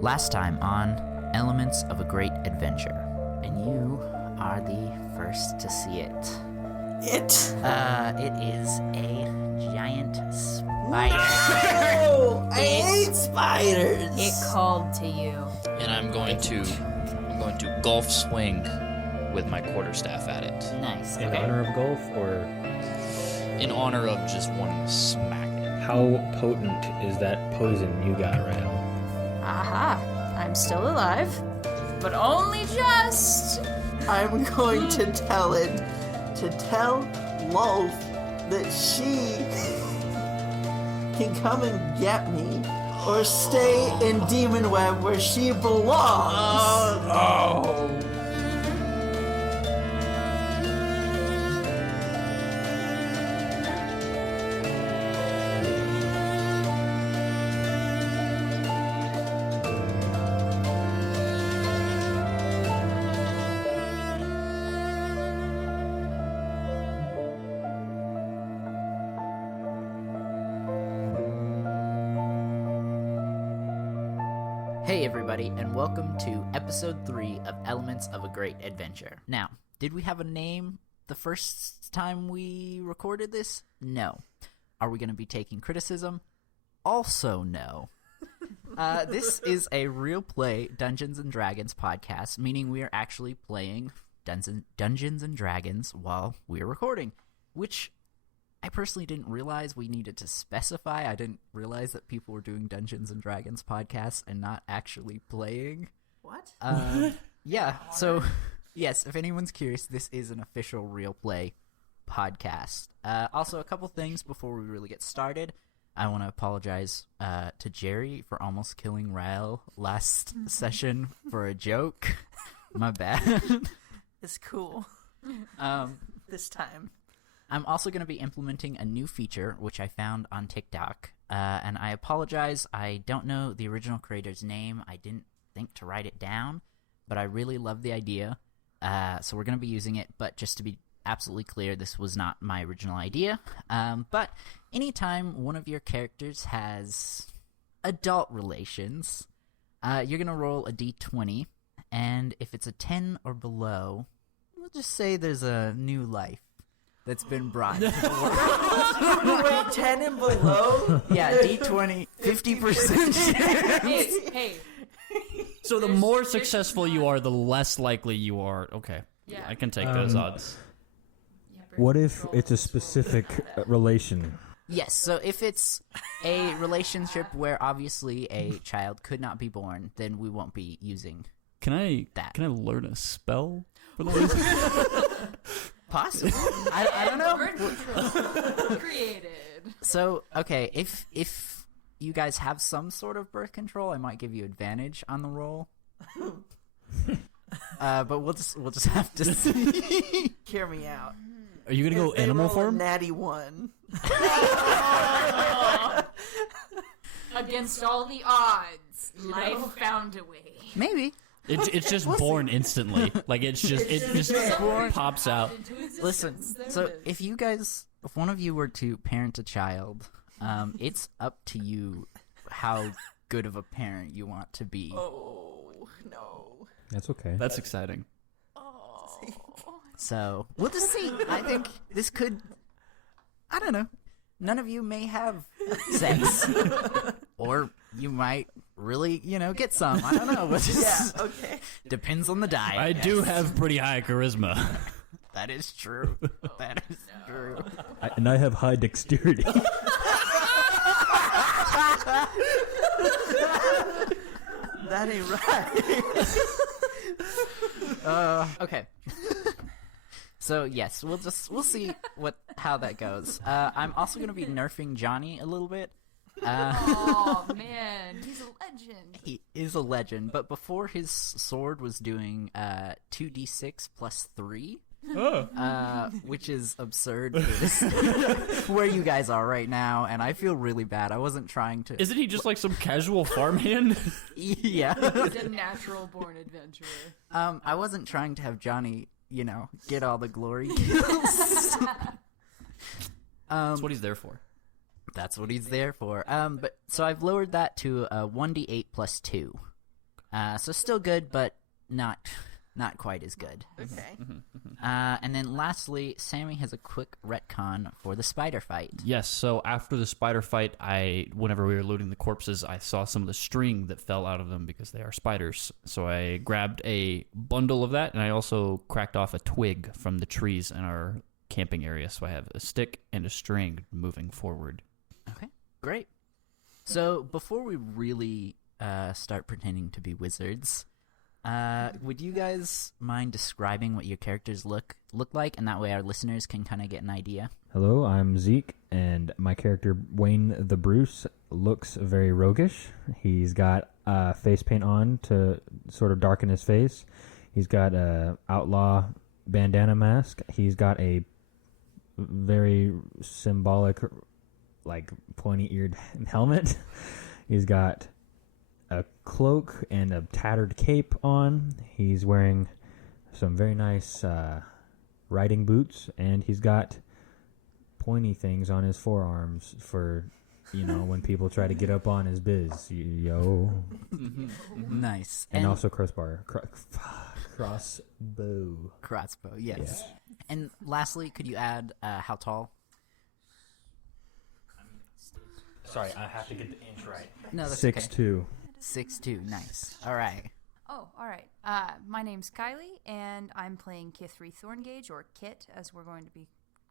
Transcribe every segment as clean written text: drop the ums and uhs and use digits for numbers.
Last time on Elements of a Great Adventure, and you are the first to see it. It is a giant spider. No! I hate spiders! It called to you. And I'm going to golf swing with my quarterstaff at it. Nice. In honor of golf, or In honor of just one smack. how potent is that poison you got, Rael? Aha! I'm still alive, but only just. I'm going to tell Lolf that she can come and get me or stay in Demon Web where she belongs. Oh! Hey everybody, and welcome to episode 3 of Elements of a Great Adventure. Now, did we have a name the first time we recorded this? No. Are we going to be taking criticism? Also no. This is a real play Dungeons & Dragons podcast, meaning we are actually playing Dungeons & Dragons while we're recording, which I personally didn't realize we needed to specify. I didn't realize that people were doing Dungeons & Dragons podcasts and not actually playing. What? Yeah, so, yes, if anyone's curious, this is an official real play podcast. Also, a couple things before we really get started. I want to apologize to Jerry for almost killing Rael last session for a joke. My bad. It's cool. This time. I'm also going to be implementing a new feature, which I found on TikTok, and I apologize, I don't know the original creator's name, I didn't think to write it down, but I really love the idea, so we're going to be using it, but just to be absolutely clear, this was not my original idea, but anytime one of your characters has adult relations, you're going to roll a d20, and if it's a 10 or below, we'll just say there's a new life that's been brought to the world. Wait, 10 and below? Yeah, D20, 50% chance. Hey. So the more successful you are, the less likely you are. Okay, Yeah. I can take those odds. What if it's a specific relation? Yes, so if it's a relationship where obviously a child could not be born, then we won't be using Can I that. Can I learn a spell for that? Possibly. I don't know. Bird control created. So, okay, if you guys have some sort of birth control, I might give you advantage on the roll. But we'll just have to see. Hear me out. Are you gonna go If they animal roll form? A natty 1. Against all the odds, life found a way. Maybe. It's just born instantly. Like it just pops out. Listen, so if one of you were to parent a child, it's up to you how good of a parent you want to be. Oh, no. That's okay. That's exciting. So, we'll just see. I think this could, I don't know, none of you may have sex. Or you might really, get some. I don't know. Yeah, okay. Depends on the die. I do have pretty high charisma. That is true. That is true. And I have high dexterity. That ain't right. Okay. So yes, we'll see how that goes. I'm also going to be nerfing Johnny a little bit. Oh man, he's a legend. He is a legend, but before his sword was doing 2d6 plus 3, which is absurd for this, where you guys are right now, and I feel really bad. I wasn't trying to. Isn't he just like some casual farmhand? Yeah. He's a natural born adventurer. I wasn't trying to have Johnny, get all the glory kills. That's what he's there for. That's what he's there for. But so I've lowered that to 1d8 plus 2. So still good, but not quite as good. Okay. And then lastly, Sammy has a quick retcon for the spider fight. Yes, so after the spider fight, whenever we were looting the corpses, I saw some of the string that fell out of them because they are spiders. So I grabbed a bundle of that, and I also cracked off a twig from the trees in our camping area. So I have a stick and a string moving forward. Okay, great. So before we really start pretending to be wizards, would you guys mind describing what your characters look like, and that way our listeners can kind of get an idea? Hello, I'm Zeke, and my character Wayne the Bruce looks very roguish. He's got face paint on to sort of darken his face. He's got a outlaw bandana mask. He's got a very symbolic, like, pointy-eared helmet. He's got a cloak and a tattered cape on. He's wearing some very nice riding boots, and he's got pointy things on his forearms for, when people try to get up on his biz. Yo. Nice. And also crossbow. Crossbow, yes. And lastly, could you add how tall? Sorry, I have to get the inch right. No, that's 6'2". 6'2", nice. All right. Oh, all right. My name's Kylee, and I'm playing Kithri Thorngage, or Kit, as we're going to be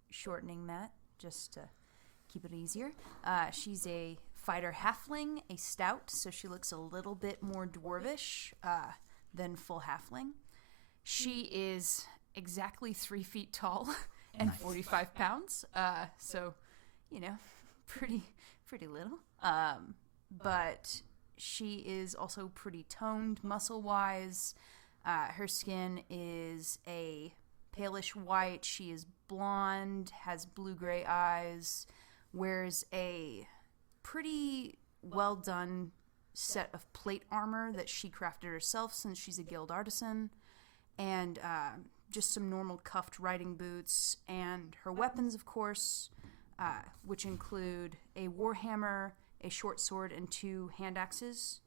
shortening that, just to keep it easier. She's a fighter halfling, a stout, so she looks a little bit more dwarvish than full halfling. She is exactly 3 feet tall and 45 pounds, so, pretty little. But she is also pretty toned muscle-wise. Her skin is a palish white. She is blonde, has blue-gray eyes, wears a pretty well-done set of plate armor that she crafted herself since she's a guild artisan, and just some normal cuffed riding boots, and her weapons, of course, which include a warhammer, a short sword, and 2 hand axes.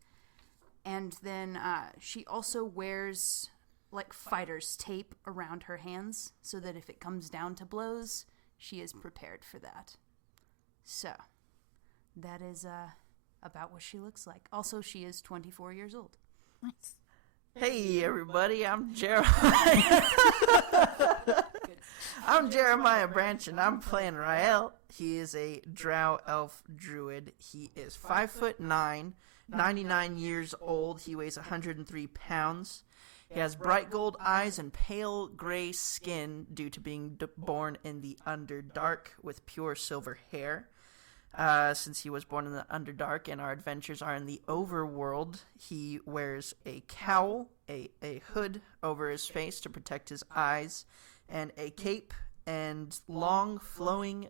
And then she also wears like fighter's tape around her hands so that if it comes down to blows, she is prepared for that. So that is about what she looks like. Also, she is 24 years old. Nice. Hey everybody, I'm Jeremiah. I'm Jeremiah Branch, and I'm playing Rael. He is a drow elf druid. He is 5'9", 99 years old. He weighs 103 pounds. He has bright gold eyes and pale gray skin due to being born in the Underdark with pure silver hair. Since he was born in the Underdark and our adventures are in the Overworld, he wears a cowl, a hood over his face to protect his eyes, and a cape and long flowing,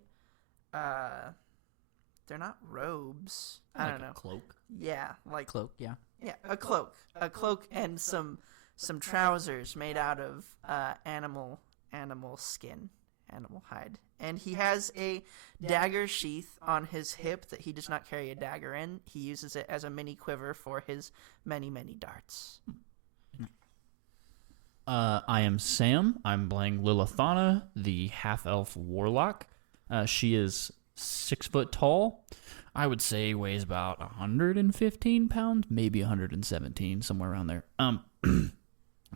they're not robes. I don't know. Cloak. Yeah, like Cloak, yeah. yeah, a cloak and some trousers made out of animal skin, animal hide. And he has a dagger sheath on his hip that he does not carry a dagger in. He uses it as a mini quiver for his many darts. I am Sam. I'm playing Lilithana, the half-elf warlock. She is 6 foot tall. I would say weighs about 115 pounds, maybe 117, somewhere around there.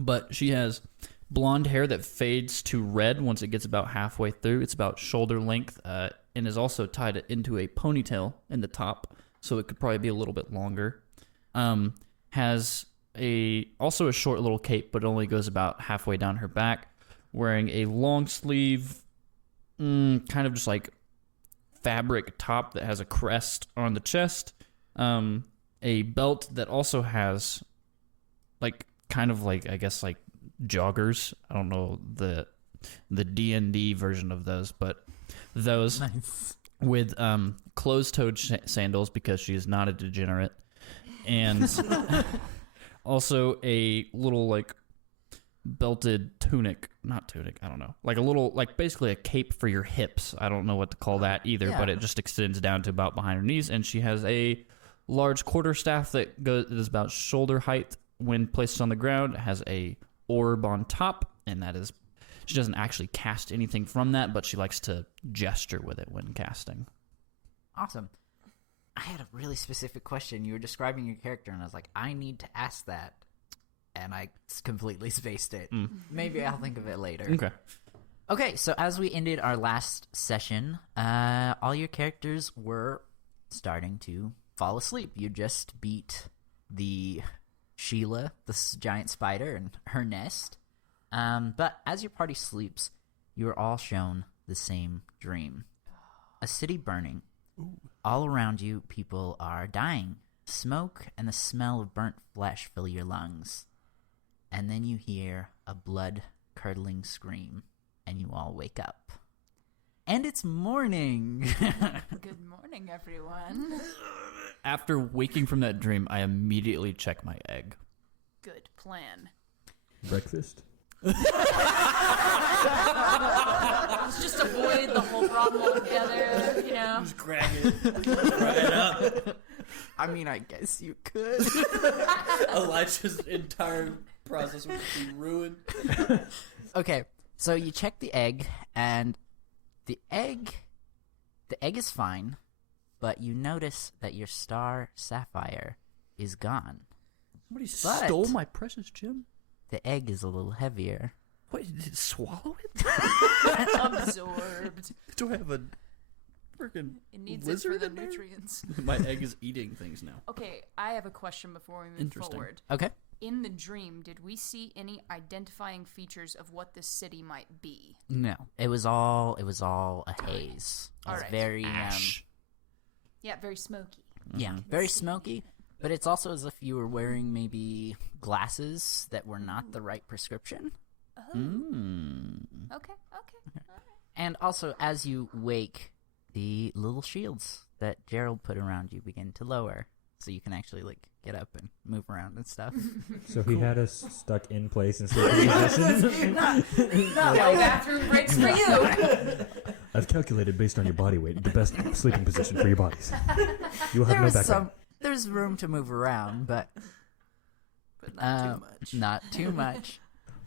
But she has blonde hair that fades to red once it gets about halfway through. It's about shoulder length, and is also tied into a ponytail in the top, so it could probably be a little bit longer. Has also a short little cape, but only goes about halfway down her back, wearing a long sleeve, kind of just like fabric top that has a crest on the chest, a belt that also has like kind of like, I guess, like joggers. I don't know the D&D version of those, but those Nice. with closed-toed sandals because she is not a degenerate, and also a little like belted tunic, not tunic, I don't know, like a little, like basically a cape for your hips. I don't know what to call that either, Yeah. but it just extends down to about behind her knees, and she has a large quarterstaff that is about shoulder height when placed on the ground, has a orb on top, and that is, she doesn't actually cast anything from that, but she likes to gesture with it when casting. Awesome. I had a really specific question. You were describing your character, and I was like, I need to ask that. And I completely spaced it. Maybe I'll think of it later. Okay. Okay, so as we ended our last session, all your characters were starting to fall asleep. You just beat the Sheila, the giant spider, and her nest. But as your party sleeps, you are all shown the same dream. A city burning. All around you, people are dying. Smoke and the smell of burnt flesh fill your lungs. And then you hear a blood-curdling scream, and you all wake up. And it's morning! Good morning, everyone. After waking from that dream, I immediately check my egg. Good plan. Breakfast? Let's just avoid the whole problem altogether, you know? Just crack it up. I mean, I guess you could. Elijah's entire process would be ruined. Okay, so you check the egg, and the egg is fine, but you notice that your star sapphire is gone. Somebody But- stole my precious gem? The egg is a little heavier. Wait, did it swallow it? Absorbed. Do I have a freaking It needs lizard it for in the there? nutrients. My egg is eating things now. Okay, I have a question before we move Interesting. forward. Okay. In the dream, did we see any identifying features of what this city might be? No, it was all a haze. It was Alright. very Ash. Yeah, very smoky. yeah, very smoky. But it's also as if you were wearing maybe glasses that were not the right prescription. Oh. Mm. Okay. Alright. And also, as you wake, the little shields that Gerald put around you begin to lower, so you can actually like get up and move around and stuff. So he had us stuck in place and sleeping position. Not like bathroom breaks for you. I've calculated based on your body weight the best sleeping position for your bodies. You will have no back pain. There's room to move around, but Not too much. not too much.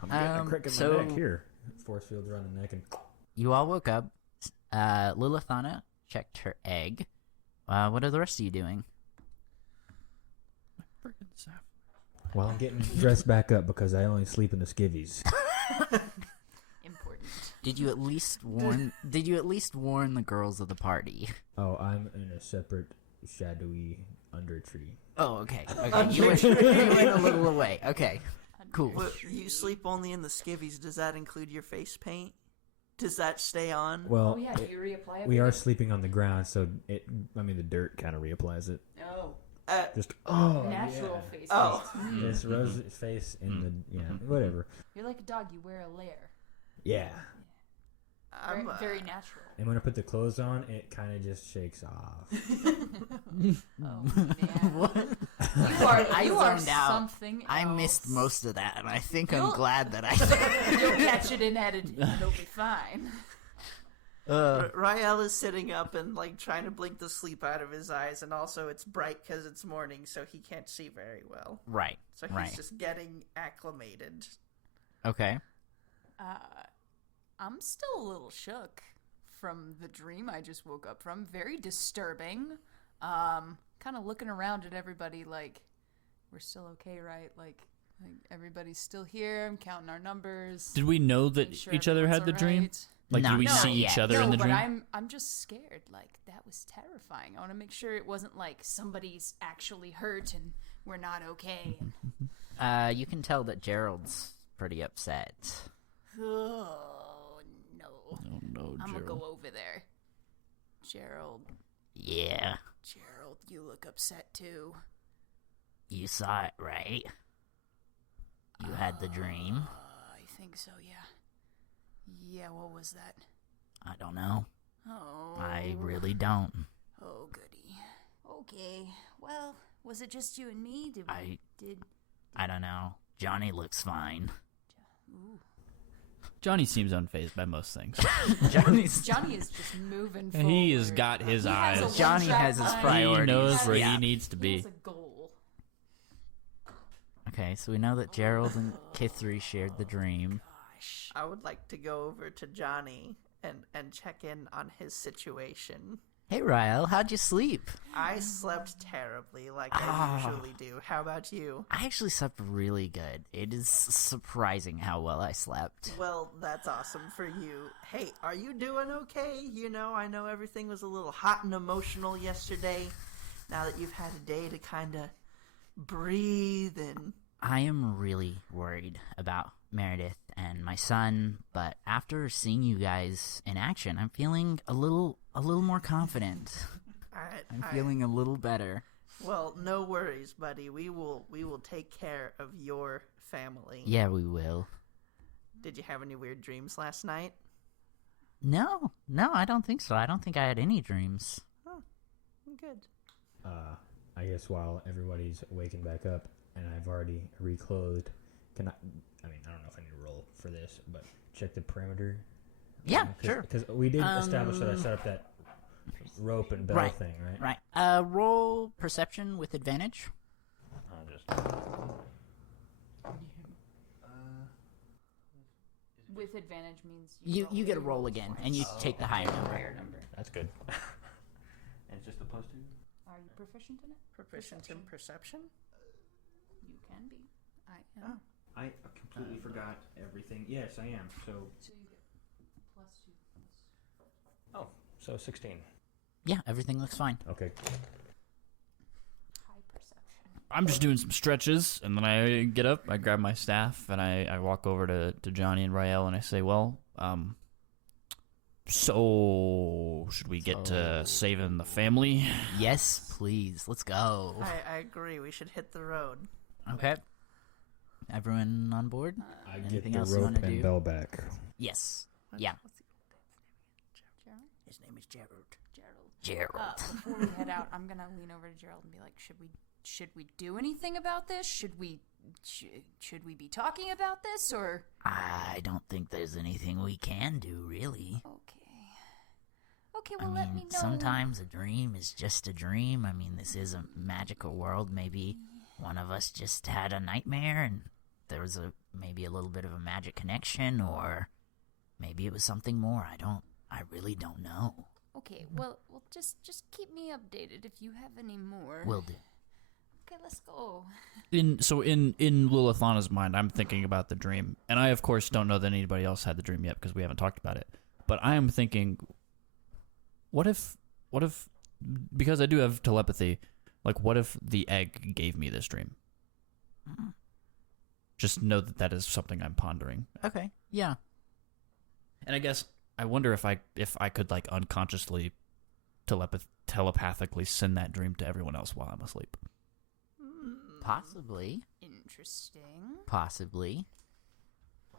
I'm getting a crick in so- my neck here. Force fields around the neck and You all woke up. Lilithana checked her egg. What are the rest of you doing? Freaking sap. well, I'm getting dressed back up because I only sleep in the skivvies. Important. Did you at least warn? Did you at least warn the girls of the party? Oh, I'm in a separate shadowy under tree. Oh, okay. Okay, you went a little away. Okay, cool. But you sleep only in the skivvies. Does that include your face paint? Does that stay on? Well, Oh yeah, do you reapply it? we are sleeping on the ground, so the dirt kind of reapplies it. Oh, Just natural face. Oh. paint. This rose face in the whatever. You're like a dog. You wear a layer. Yeah. Very, I'm, very natural. And when I put the clothes on, it kind of just shakes off. Oh man. What? I You are zoned out. something. I missed else. most of that, and I think I'm You'll- glad that I. You'll catch it in editing. It'll be fine. Rael is sitting up and like trying to blink the sleep out of his eyes, and also it's bright because it's morning, so he can't see very well. Right. So he's Right. just getting acclimated. Okay. I'm still a little shook from the dream I just woke up from. Very disturbing. Kind of looking around at everybody like, we're still okay, right? Like everybody's still here. I'm counting our numbers. Did we know that making sure each other had the everyone's dream? alright. Like, No, did we no, see not each yet. other No, in the but dream? I'm just scared. Like that was terrifying. I want to make sure it wasn't like somebody's actually hurt and we're not okay. You can tell that Gerald's pretty upset. Oh no! Oh no, I'm gonna Gerald. go over there. Gerald, Yeah, you look upset too. you saw it, right? You had the dream. I think so. Yeah. Yeah. What was that? I don't know. Oh. I really don't. Oh goody. Okay. Well, was it just you and me? I don't know. Johnny looks fine. Ooh. Johnny seems unfazed by most things. Johnny is just moving forward. He has got his He has a eyes. Johnny one-track has his mind. priorities. He knows where Yeah. he needs to He be. has a goal. Okay, so we know that Gerald and Kithri shared the dream. I would like to go over to Johnny and check in on his situation. Hey, Rael, how'd you sleep? I slept terribly, like I usually do. How about you? I actually slept really good. It is surprising how well I slept. Well, that's awesome for you. Hey, are you doing okay? You know, I know everything was a little hot and emotional yesterday. Now that you've had a day to kind of breathe and... I am really worried about Meredith and my son, but after seeing you guys in action, I'm feeling a little more confident. I'm feeling a little better. Well, no worries, buddy. We will take care of your family. Yeah, we will. Did you have any weird dreams last night? No, I don't think so. I don't think I had any dreams. Oh, good. I guess while everybody's waking back up and I've already reclothed, I don't know if I need to roll for this, but check the perimeter. Yeah, sure. Because we did establish that I set up that rope and bell thing, right? Right. Roll perception with advantage. With advantage means You get a roll again, and you take the higher number. That's good. And it's just a +2? Are you proficient in it? Proficient in perception? You can be. I Oh. am. I completely forgot everything. Yes, I am. So So you get +2. so 16. Yeah, everything looks fine. Okay. High perception. I'm just doing some stretches, and then I get up, I grab my staff, and I walk over to Johnny and Rael, and I say, well, so should we get to saving the family? Yes, please. Let's go. I agree. We should hit the road. Okay. Everyone on board? I Anything get the else you rope wanna and do? bell back. Yes. Yeah. What's the old man's name again? Gerald? His name is Gerald. Gerald. Before we head out, I'm gonna lean over to Gerald and be like, should we do anything about this? Should we be talking about this, or? I don't think there's anything we can do, really. Okay, well, let me know. Sometimes a dream is just a dream. I mean, this is a magical world. Maybe one of us just had a nightmare and there was maybe a little bit of a magic connection, or maybe it was something more. I really don't know. Okay, well, just keep me updated if you have any more. Will do. Okay, let's go. In Lilithana's mind, I'm thinking about the dream, and I of course don't know that anybody else had the dream yet because we haven't talked about it. But I am thinking, what if because I do have telepathy, like what if the egg gave me this dream? Just know that is something I'm pondering. Okay. Yeah. And I guess I wonder if I could like unconsciously telepathically send that dream to everyone else while I'm asleep. Possibly. Interesting. Possibly.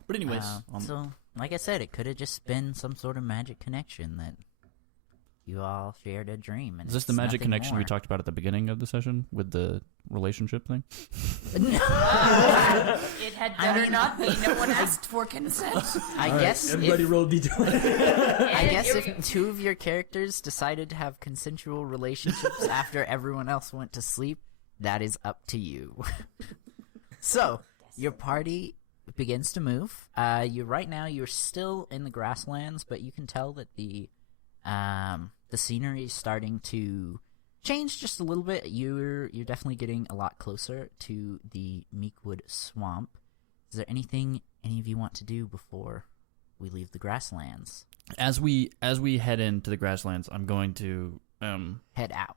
But anyways, so like I said, it could have just been some sort of magic connection that you all shared a dream. And is this the magic connection we talked about at the beginning of the session with the relationship thing? It had better not be. No one asked for consent. I guess everybody roll d20. I guess if two of your characters decided to have consensual relationships after everyone else went to sleep, that is up to you. So, your party begins to move. Right now you're still in the grasslands, but you can tell that the scenery is starting to change just a little bit. You're definitely getting a lot closer to the Meekwood Swamp. Is there anything any of you want to do before we leave the grasslands? As we head into the grasslands, I'm going to Head out.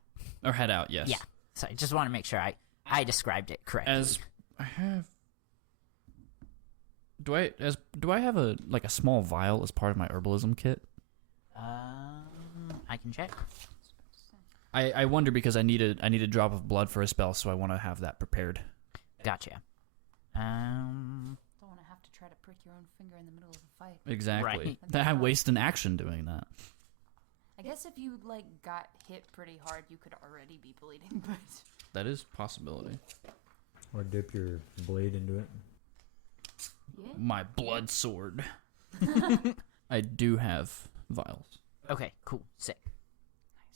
head out. Yes. Yeah. Sorry, just want to make sure I described it correctly. As I have. Do I have a small vial as part of my herbalism kit? I can check. I wonder because I need a drop of blood for a spell, so I want to have that prepared. Gotcha. Don't want to have to try to prick your own finger in the middle of a fight. Exactly. Right. I waste an action doing that. I guess if you got hit pretty hard, you could already be bleeding, but That is a possibility. Or dip your blade into it. yeah. My blood sword. I do have vials. Okay, cool. Sick.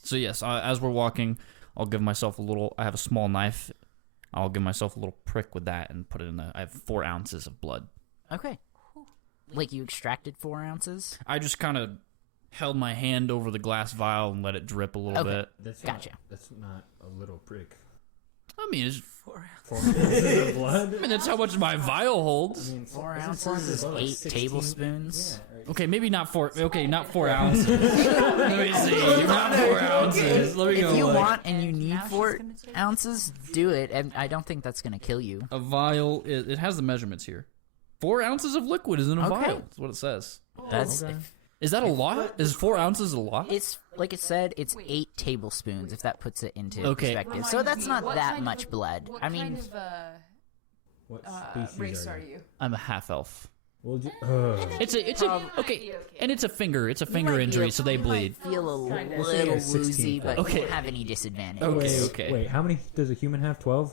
So yes, as we're walking, I'll give myself I have a small knife, I'll give myself a little prick with that and put it in the. I have 4 ounces of blood. Okay. Like you extracted 4 ounces? I just kind of held my hand over the glass vial and let it drip a little bit. Gotcha. That's not a little prick. I mean, it's, 4 4 ounces of blood? I mean, that's how much my vial holds. 4 ounces is 8 tablespoons. Yeah, right. Okay, maybe not 4. Okay, not 4 ounces. Let me see. Not 4 ounces. Let me go. If you like, want and you need Now she's 4 gonna take- ounces, do it. And I don't think that's going to kill you. a vial, it has the measurements here. 4 ounces of liquid is in a Okay. vial. That's what it says. That's Okay. Is that a lot? Is 4 ounces a lot? It's like it said. It's 8 tablespoons. If that puts it into Okay. perspective, so that's not that much blood. What I mean, kind of What species race are are you? you? I'm a half elf. Well, It's a okay, and it's a finger. It's a finger injury, so they bleed. feel a Kinda. little say a woozy, 16. but Okay. you don't have any disadvantage. Okay. Wait, wait, how many does a human have? 12?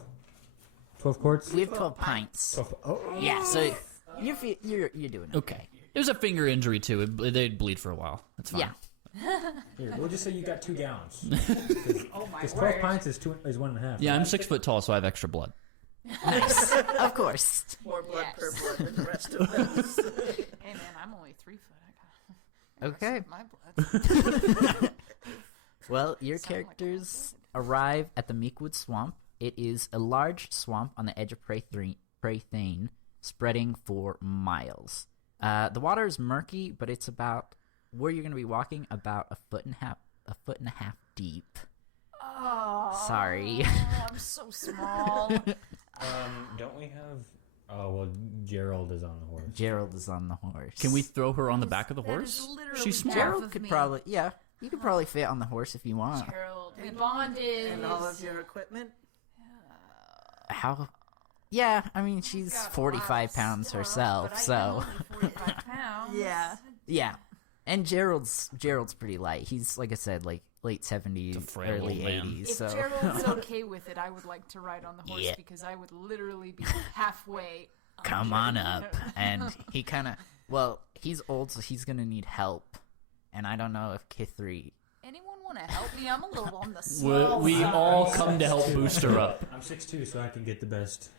12 quarts? We have 12 pints. 12. Oh, Yeah, so you're doing Okay. It was a finger injury too. They'd bleed for a while. That's fine. Yeah. here, we'll just say you got 2 gallons. Oh my Because 12 pints is 1.5. Yeah, I'm 6 foot tall, so I have extra blood. Nice. Of course. More blood per Yes. blood than the rest of us. Hey man, I'm only 3 foot. I Okay. got my blood. Well, your Sound like characters arrive at the Meekwood Swamp. It is a large swamp on the edge of Praethane, spreading for miles. The water is murky, but it's about where you're going to be walking about a foot and a half deep. Oh, Sorry. I'm so small. Don't we have... Oh, well, Gerald is on the horse. Gerald is on the horse. Can we throw her on the back of the That horse? is literally She's small. half Gerald of could me. probably, yeah. You could probably fit on the horse if you want. Gerald, we bonded. And all of your equipment. How? Yeah, I mean, she's Got 45 lots of pounds stuff, herself, but I so am only 45 pounds. Yeah. yeah. And Gerald's pretty light. He's like I said, like late 70s, He's a frail early old man. 80s. If So Gerald's okay with it, I would like to ride on the horse Yeah. because I would literally be halfway. come under. on up. And he kind of, well, he's old, so he's gonna need help. And I don't know if Kithri. Anyone want to help me? I'm a little on the small We side. all come to help boost her up. I'm 6'2", so I can get the best.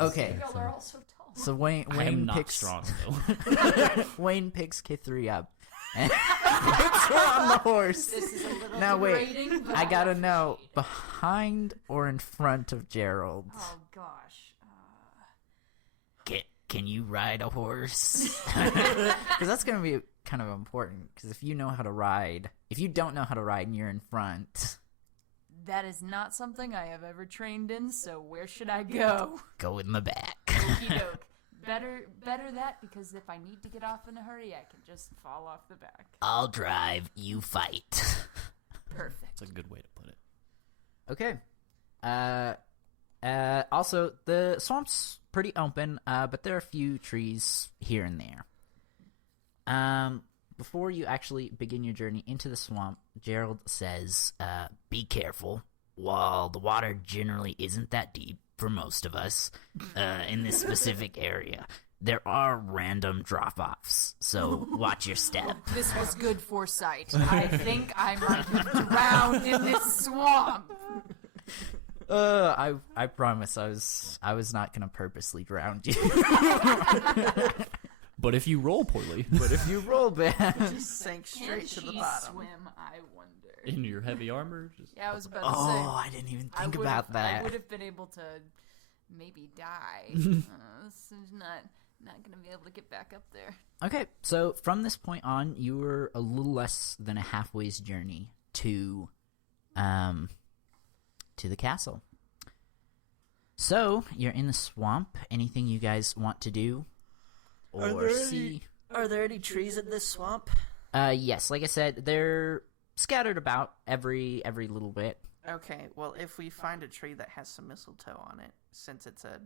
Okay, Y'all are all so tall. so Wayne I am not picks strong though. Wayne picks Kithri up and puts her on the horse. This is a little Now wait, degrading, but I gotta I'm know afraid. behind or in front of Gerald. Oh gosh. Can you ride a horse? Because that's gonna be kind of important. Because if you know how to ride, if you don't know how to ride and you're in front, That is not something I have ever trained in, so where should I go? go in the back. Okey doke. Better that, because if I need to get off in a hurry, I can just fall off the back. I'll drive, you fight. Perfect. That's a good way to put it. Okay. Also, the swamp's pretty open, but there are a few trees here and there. Before you actually begin your journey into the swamp, Gerald says, be careful. While the water generally isn't that deep for most of us in this specific area, there are random drop-offs, so watch your step. This was good foresight. I think I might have drowned in this swamp. I promise I was not gonna purposely drown you. But if you roll poorly But if you roll bad, Just sank Can straight to the she bottom. swim? I wonder. in your heavy armor, just Yeah, I was about to oh, say. I didn't even I think would've- about that. I would have been able to maybe die. This is not going to be able to get back up there. Okay, so from this point on, you were a little less than a halfway's journey to the castle. So you're in the swamp. Anything you guys want to do Are or there see? Are there any trees in this swamp? Yes, like I said, they're scattered about every little bit. Okay, well, if we find a tree that has some mistletoe on it, since it's a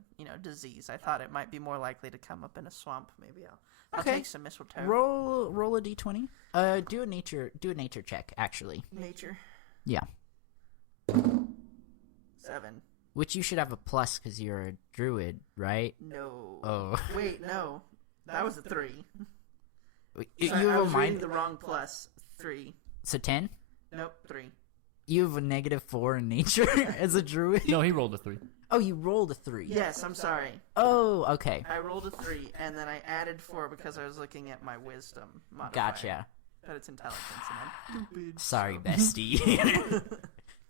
disease, I thought it might be more likely to come up in a swamp. Maybe I'll Okay. take some mistletoe. Roll a d20. Do a nature check actually. Nature. Yeah, 7. which you should have a plus because you're a druid, right? No. Oh, Wait, no. That was a 3. you Sorry, have I a was reading mind. the wrong plus. 3. So 10. Nope, 3. You have a -4 in nature as a druid. no. He rolled a 3. Oh, you rolled a 3. Yes, I'm sorry. Oh, okay. I rolled a 3, and then I added 4 because I was looking at my wisdom modifier. Gotcha. But it's intelligence, and I'm stupid. Sorry, bestie.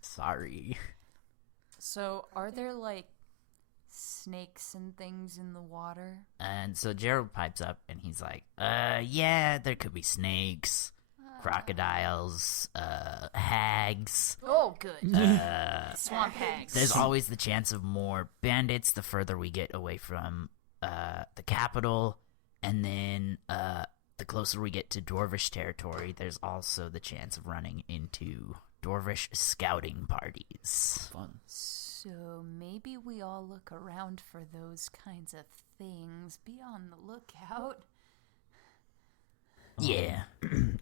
Sorry. So, are there, like, snakes and things in the water? And so Gerald pipes up, and he's like, yeah, there could be snakes, crocodiles, hags. Oh, good. Swamp hags. There's always the chance of more bandits the further we get away from the capital, and then the closer we get to Dwarvish territory, there's also the chance of running into Dwarvish scouting parties. Fun. So maybe we all look around for those kinds of things. Be on the lookout. Yeah.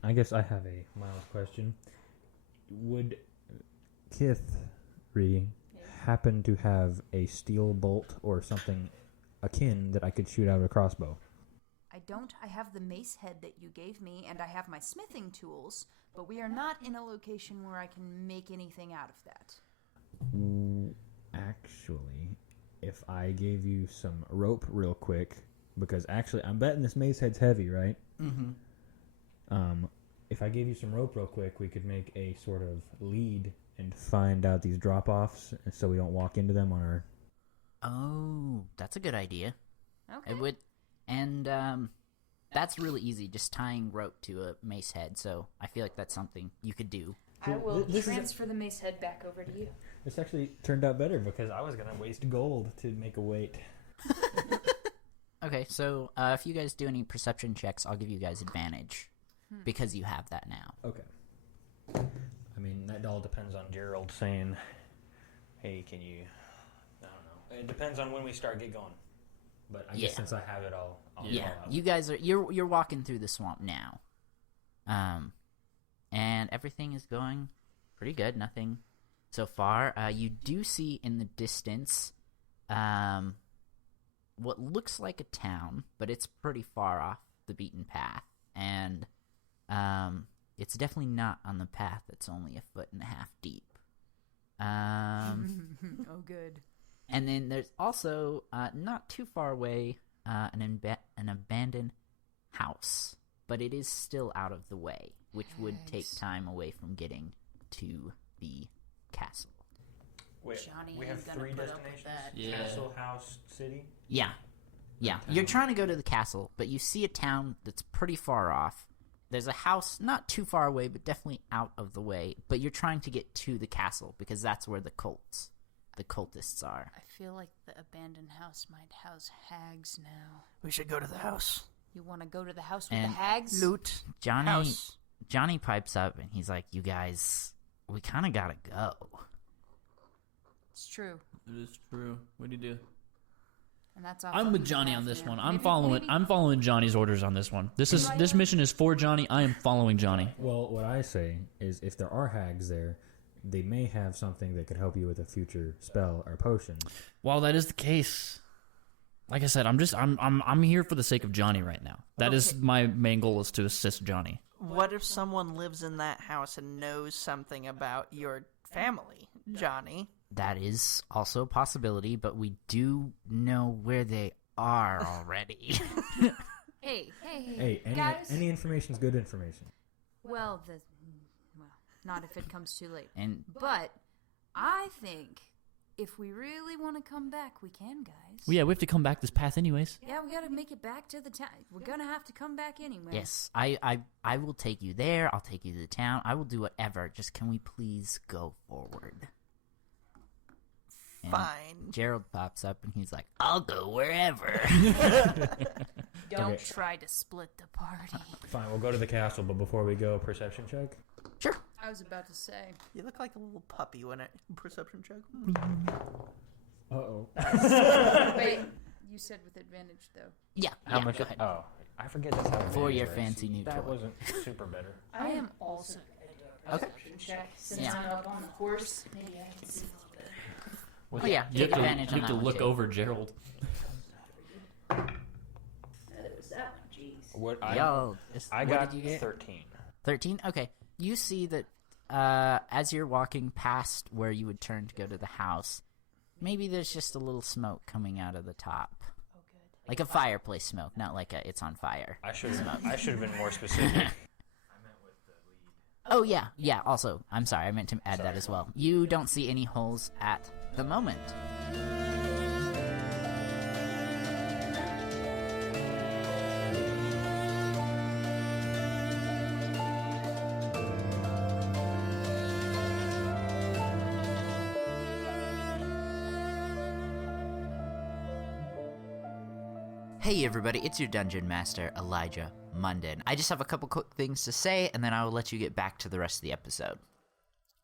I guess I have a mild question. Would Kithri happen to have a steel bolt or something akin that I could shoot out of a crossbow? I don't. I have the mace head that you gave me, and I have my smithing tools, but we are not in a location where I can make anything out of that. Actually, if I gave you some rope real quick, because actually I'm betting this mace head's heavy, right? Mm-hmm. If I gave you some rope real quick, we could make a sort of lead and find out these drop-offs so we don't walk into them on our... Oh, that's a good idea. Okay. It would, and that's really easy, just tying rope to a mace head, so I feel like that's something you could do. I will This is transfer the mace head back over to you. This actually turned out better because I was going to waste gold to make a weight. Okay, so if you guys do any perception checks, I'll give you guys advantage, because you have that now. Okay. I mean, that all depends on Gerald saying, hey, can you... I don't know. It depends on when we start get going. But I guess Yeah. since I have it all, I'll Yeah, call out. you guys are you're walking through the swamp now, and everything is going pretty good. Nothing so far. You do see in the distance, what looks like a town, but it's pretty far off the beaten path, and it's definitely not on the path that's only 1.5 feet deep. Oh, good. And then there's also, not too far away, an abandoned house. But it is still out of the way, which would take time away from getting to the castle. Wait, Johnny, we have you gonna 3 put up with destinations? that? Yeah. Castle, house, city? Yeah. Yeah. You're trying to go to the castle, but you see a town that's pretty far off. There's a house not too far away, but definitely out of the way. But you're trying to get to the castle, because that's where the cultists are. I feel like the abandoned house might house hags now. We should go to the house. You want to go to the house with And the hags? Loot. Johnny House. pipes up, and he's like, you guys, we kind of gotta go. It's true. It is true. What do you do? And that's I'm with Johnny on this one. I'm following. maybe- I'm following Johnny's orders on this one. This mission is for Johnny. I am following Johnny. Well, what I say is if there are hags there, they may have something that could help you with a future spell or potion. While that is the case, like I said, I'm here for the sake of Johnny right now. That is Okay. my main goal, is to assist Johnny. What if someone lives in that house and knows something about your family, Johnny? That is also a possibility, but we do know where they are already. Hey, Hey, guys. any information's good information. Well, not if it comes too late. And But I think if we really want to come back, we can, guys. Well, yeah, we have to come back this path anyways. Yeah, we got to make it back to the town. We're gonna have to come back anyway. yes, I will take you there. I'll take you to the town. I will do whatever. Just can we please go forward? And Fine. Gerald pops up, and he's like, I'll go wherever. Don't Okay. try to split the party. Fine, we'll go to the castle, but before we go, perception check. Sure. I was about to say. You look like a little puppy when it perception check. Uh-oh. Wait, you said with advantage though. Yeah. How yeah, much? Go ahead. Oh, I forget that's how For advantage your works. fancy new That toy. wasn't super better. I am also a Okay. perception check. Since Yeah. I'm up on the horse, maybe I can see a little better. Oh, yeah. You Take have to, advantage you on have that to one, look too. over Gerald. That was that one, jeez. What Y'all, I what got did you get? 13. 13? Okay. You see that as you're walking past where you would turn to go to the house, maybe there's just a little smoke coming out of the top. Oh, good. Like a fireplace smoke, not like a it's on fire. I should have been more specific. Oh, yeah, also, I'm sorry, I meant to add that as well. You don't see any holes at the moment. Hey everybody, it's your Dungeon Master, Elijah Munden. I just have a couple quick things to say, and then I will let you get back to the rest of the episode.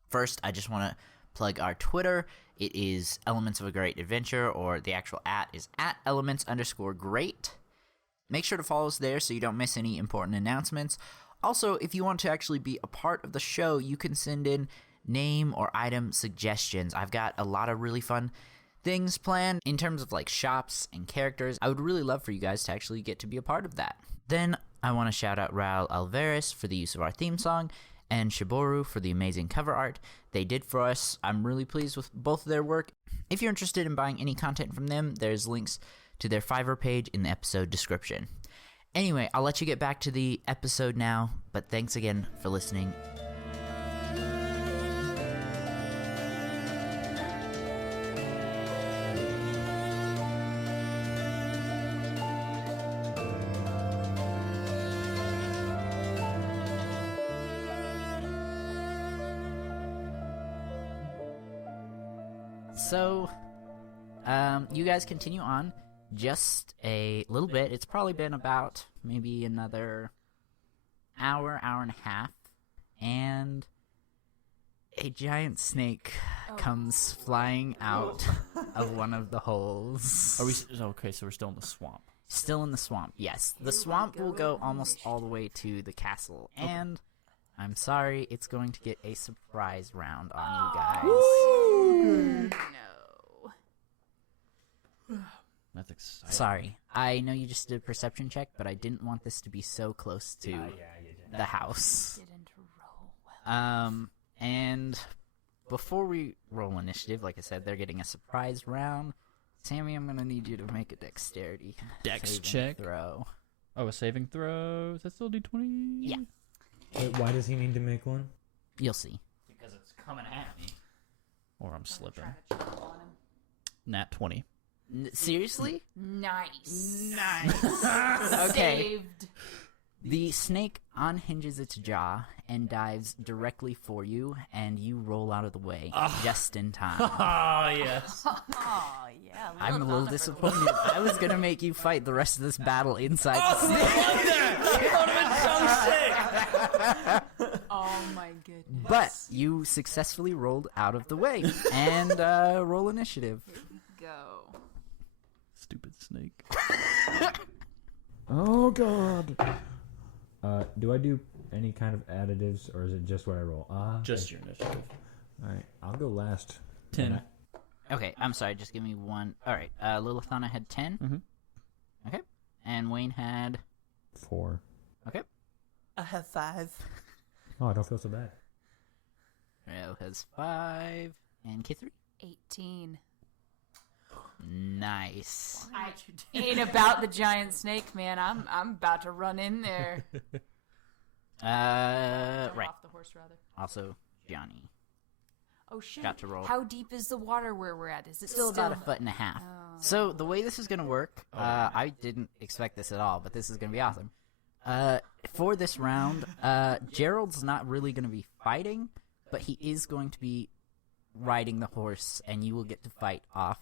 First, I just want to plug our Twitter. It is Elements of a Great Adventure, or the actual @ is @elements_great. Make sure to follow us there so you don't miss any important announcements. Also, if you want to actually be a part of the show, you can send in name or item suggestions. I've got a lot of really fun things planned in terms of like shops and characters. I would really love for you guys to actually get to be a part of that. Then I want to shout out Rael Alvarez for the use of our theme song and Shiboru for the amazing cover art they did for us. I'm really pleased with both of their work. If you're interested in buying any content from them, there's links to their Fiverr page in the episode description. Anyway, I'll let you get back to the episode now, but thanks again for listening. So, you guys continue on just a little bit. It's probably been about maybe another hour and a half, and a giant snake comes flying out of one of the holes. Are we okay? So we're still in the swamp. Still in the swamp, yes. The swamp will go almost all the way to the castle, and I'm sorry, it's going to get a surprise round on you guys. No. That's exciting. Sorry, I know you just did a perception check, but I didn't want this to be so close to the house. Didn't roll well. And before we roll initiative, like I said, they're getting a surprise round. Sammy, I'm gonna need you to make a dexterity Dex saving check. throw. Oh, a saving throw. Is that still D20? Yeah. Wait, why does he need to make one? You'll see. Because it's coming at me. Or I'm slipping. Try to jump on him. Nat 20. Seriously? Nice. Okay. Saved. The snake unhinges its jaw and dives directly for you, and you roll out of the way just in time. Oh, yes. Oh, yeah. I'm a little disappointed. I was gonna make you fight the rest of this battle inside the snake. Oh, my goodness. But you successfully rolled out of the way. And roll initiative. Go. Stupid snake. Oh god. Do I do any kind of additives, or is it just what I roll? Just your initiative. All right, I'll go last. 10. Okay, I'm sorry, just give me one. Alright, Lilithana had 10. Mhm. Okay. And Wayne had... 4. Okay. I have 5. Oh, I don't feel so bad. Rael has 5. And Kithri? 18. Nice. I ain't about the giant snake, man. I'm about to run in there. Jump Right. off the horse, rather. Also, Johnny. Oh, shit. Got to roll. How deep is the water where we're at? Is it Still about a foot and a half. Oh. So the way this is going to work, I didn't expect this at all, but this is going to be awesome. For this round, Gerald's not really going to be fighting, but he is going to be riding the horse, and you will get to fight off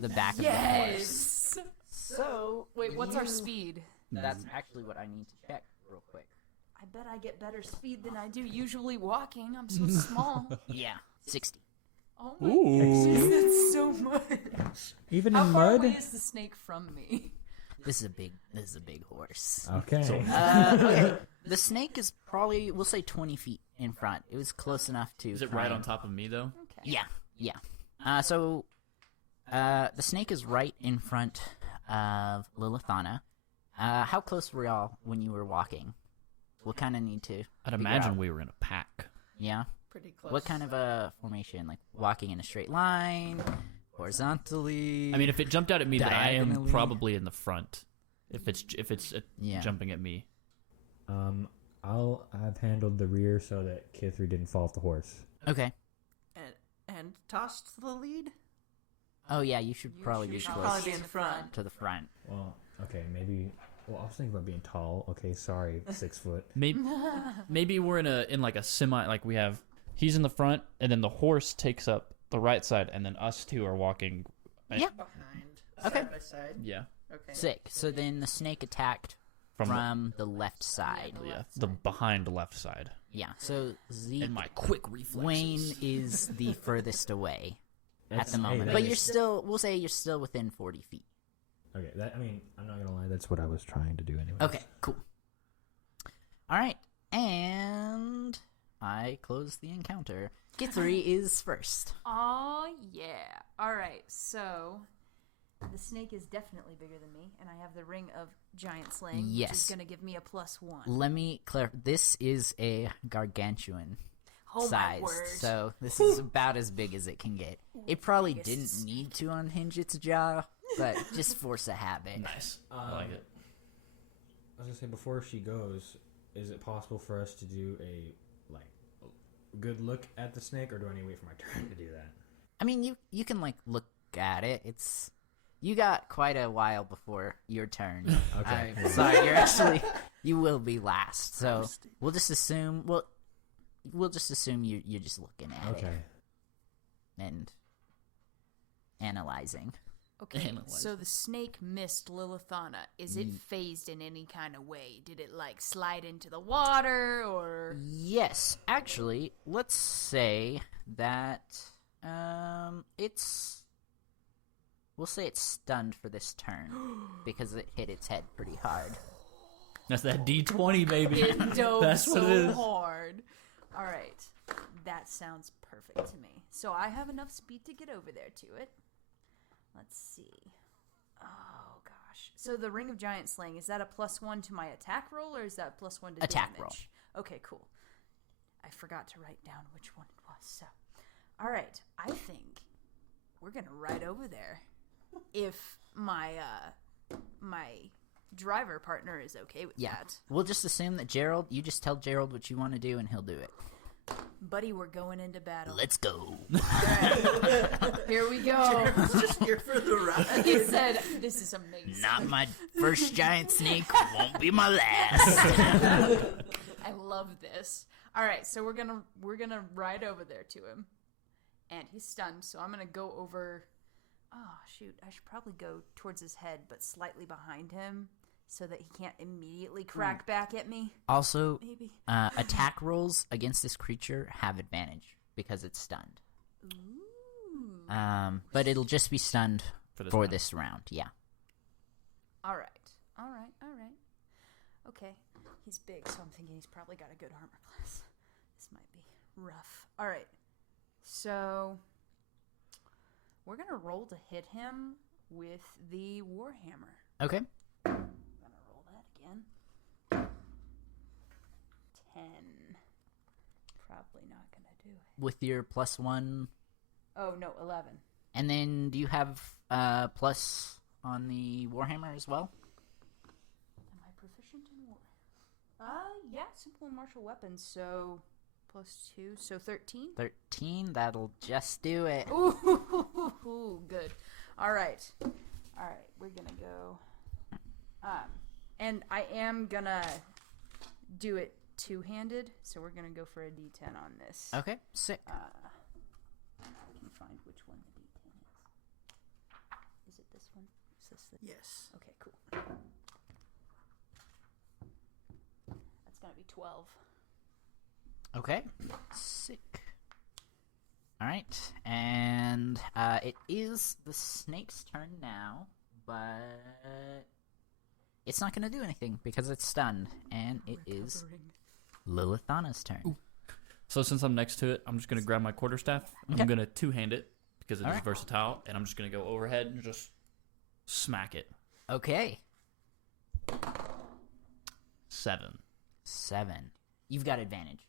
the back of the horse. So, wait, what's our speed? That's actually what I need to check real quick. I bet I get better speed than I do usually walking. I'm so small. Yeah, 60. Oh my goodness, that's so much. Even How in far mud? away is the snake from me? This is a big horse. Okay. Okay. The snake is probably, we'll say 20 feet in front. It was close enough to... Is it right on top of me, though? Okay. Yeah. So, the snake is right in front of Lilithana. How close were y'all when you were walking? We'll kind of need to... I'd figure imagine out. we were in a pack. Yeah? Pretty close. What kind of a formation? Like walking in a straight line? horizontally. I mean, if it jumped out at me, then I am Diagonally. probably in the front. If it's Yeah. jumping at me. I've handled the rear so that Kithri didn't fall off the horse. Okay. And tossed the lead. Oh yeah, you should probably be should close probably be in the front. to the front. Well, okay, maybe. Well, I was thinking about being tall. Okay, sorry, 6 foot. Maybe we're in like a semi. Like we have, he's in the front, and then the horse takes up the right side, and then us two are walking. Yeah. Behind. Okay. Side by side. Yeah. Okay. Sick. So then the snake attacked from the left side. The behind left side. Yeah. So Zeke, And my quick reflexes. Wayne is the furthest away at That's- the hey, moment, that but is- you're still. We'll say you're still within 40 feet. Okay, I'm not gonna lie. That's what I was trying to do anyway. Okay. Cool. All right, and I close the encounter. Kithri is first. Oh, yeah. All right, so the snake is definitely bigger than me, and I have the ring of giant slaying, which Yes. is going to give me a +1. Let me clarify. This is a gargantuan Oh, my sized, word. so this is about as big as it can get. It probably Biggest didn't need to unhinge its jaw, but just force a habit. Nice. I like it. I was gonna say before she goes, is it possible for us to do a good look at the snake, or do I need to wait for my turn to do that? I mean, you can like look at it. You got quite a while before your turn. Okay. I'm sorry, you will be last. So we'll just assume we'll just assume you're just looking at it Okay. and analyzing. Okay, Analyze so the snake missed Lilithana. Is it phased in any kind of way? Did it, like, slide into the water, or... Yes, actually, let's say that we'll say it's stunned for this turn because it hit its head pretty hard. That's that D20, baby. It dove That's so what it is. hard. All right, that sounds perfect to me. So I have enough speed to get over there to it. Let's see. Oh gosh. So the Ring of Giant Slaying, is that a +1 to my attack roll, or is that +1 to Attack damage? roll. Okay, cool. I forgot to write down which one it was. So, all right. I think we're gonna ride over there if my my driver partner is okay with Yeah, that. we'll just assume that Gerald. You just tell Gerald what you want to do, and he'll do it. Buddy, we're going into battle. Let's go. Here we go. It's just here for the ride. He said, "This is amazing." Not my first giant snake. Won't be my last. I love this. All right, so we're gonna ride over there to him, and he's stunned. So I'm gonna go over. Oh shoot! I should probably go towards his head, but slightly behind him, so that he can't immediately crack back at me. Also, Maybe. attack rolls against this creature have advantage because it's stunned. Ooh. But it'll just be stunned For this for round. this round. Yeah. All right. Okay. He's big, so I'm thinking he's probably got a good armor class. This might be rough. All right. So we're gonna roll to hit him with the Warhammer. Okay. I'm gonna roll that again. 10. Probably not gonna do it. With your +1, Oh no, 11. and then do you have plus on the Warhammer as well? Am I proficient in war? Yeah, simple and martial weapons. So +2, so 13. 13. That'll just do it. Ooh, good. All right, we're gonna go. And I am gonna do it two-handed, so we're gonna go for a D10 on this. Okay. Sick. I can find which one the D10 is. Is it this one? Is this the... Yes. Okay, cool. That's gonna be 12. Okay. Sick. All right, and it is the snake's turn now, but it's not going to do anything because it's stunned, and it is Lilithana's turn. So since I'm next to it, I'm just going to grab my quarterstaff. Okay. I'm going to two-hand it because it is Alright. versatile, and I'm just going to go overhead and just smack it. Okay. 7. 7. You've got advantage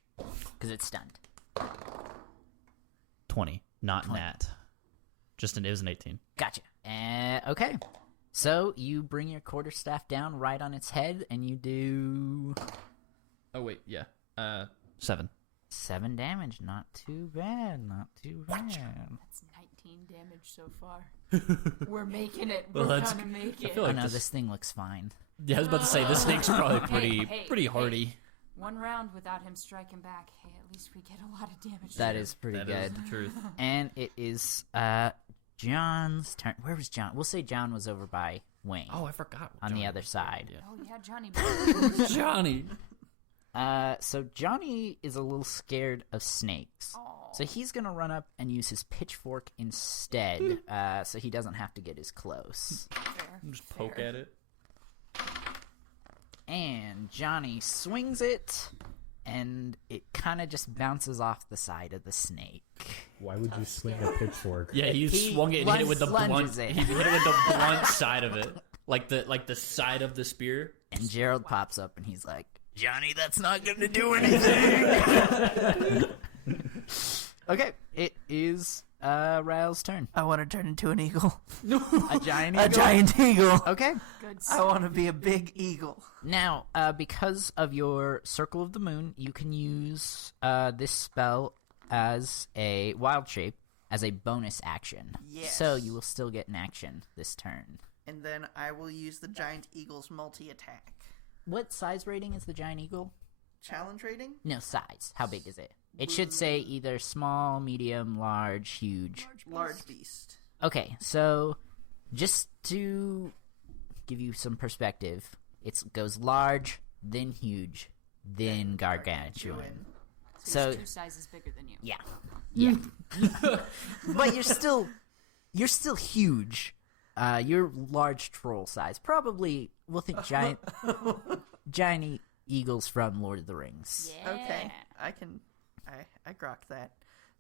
because it's stunned. 20. Not 20. nat. It was an 18. Gotcha. Okay. So you bring your quarterstaff down right on its head, and you do Oh, wait, yeah. 7. 7 damage. Not too bad. Not too bad. That's 19 damage so far. We're making it. Well, We're that's- gonna make I it. feel Oh like no, this- this thing looks fine. Yeah, I was about to say, this snake's probably Hey, pretty hardy. One round without him striking back. Hey, at least we get a lot of damage. That is pretty That good. is the truth. And it is John's turn. Where was John? We'll say John was over by Wayne. Oh, I forgot. On the Johnny other was side. there, Oh yeah, Johnny. yeah. Johnny. So Johnny is a little scared of snakes. Aw. So he's going to run up and use his pitchfork instead, so he doesn't have to get as close. Fair, Just poke fair. at it. And Johnny swings it, and it kind of just bounces off the side of the snake. Why would you swing a pitchfork? Yeah, he He swung it and hit it with the blunt. lunges it. He hit it with the blunt side of it, like the side of the spear. And Gerald pops up, and he's like, Johnny, that's not going to do anything. Okay, it is Rael's turn. I want to turn into an eagle. A giant eagle? A giant eagle. Okay. Good. I want to be a big eagle. Now, because of your Circle of the Moon, you can use this spell as a wild shape as a bonus action. Yes. So you will still get an action this turn. And then I will use the giant eagle's multi-attack. What size rating is the giant eagle? Challenge rating? No, size. How big is it? It should say either small, medium, large, huge. Large beast. Okay, so just to give you some perspective, it goes large, then huge, then gargantuan. So So he's 2 sizes bigger than you. yeah, yeah. But you're still huge. You're large troll size. Probably we'll think giant eagles from Lord of the Rings. Yeah. Okay. I grok that.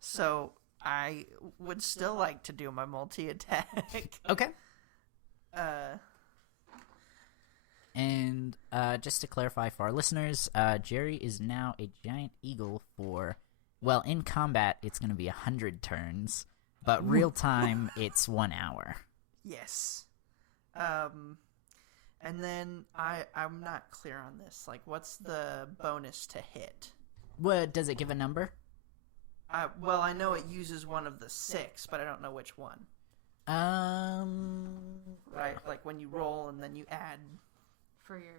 So I would still like to do my multi-attack. Okay. Uh, And just to clarify for our listeners, Jerry is now a giant eagle for, well, in combat, it's going to be 100 turns, but real time, it's 1 hour. yes. And then I'm not clear on this. Like, what's the bonus to hit? What, does it give a number? Well, I know it uses one of the 6, but I don't know which one. Right? Like when you roll and then you add. For your,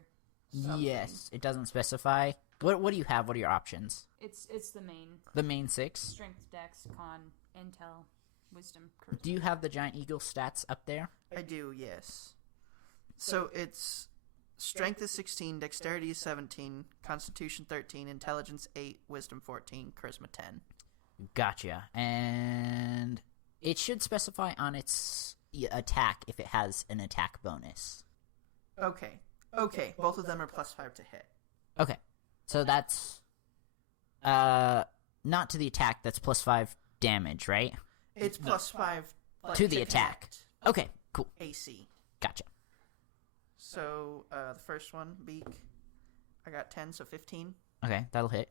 Something. Yes, it doesn't specify. What do you have? What are your options? it's the main The main 6? strength, dex, con, intel, wisdom, charisma. Do you have the giant eagle stats up there? I do, yes. So it's strength is 16, dexterity is 17, constitution 13, intelligence 8, wisdom 14, charisma 10. Gotcha. And it should specify on its attack if it has an attack bonus. Okay. Okay, both of them are plus 5 to hit. Okay. So that's not to the attack, that's plus 5 damage, right? It's plus 5 like, To the attack. connect. Okay, cool. AC. Gotcha. So the first one, beak, I got 10, so 15. Okay, that'll hit.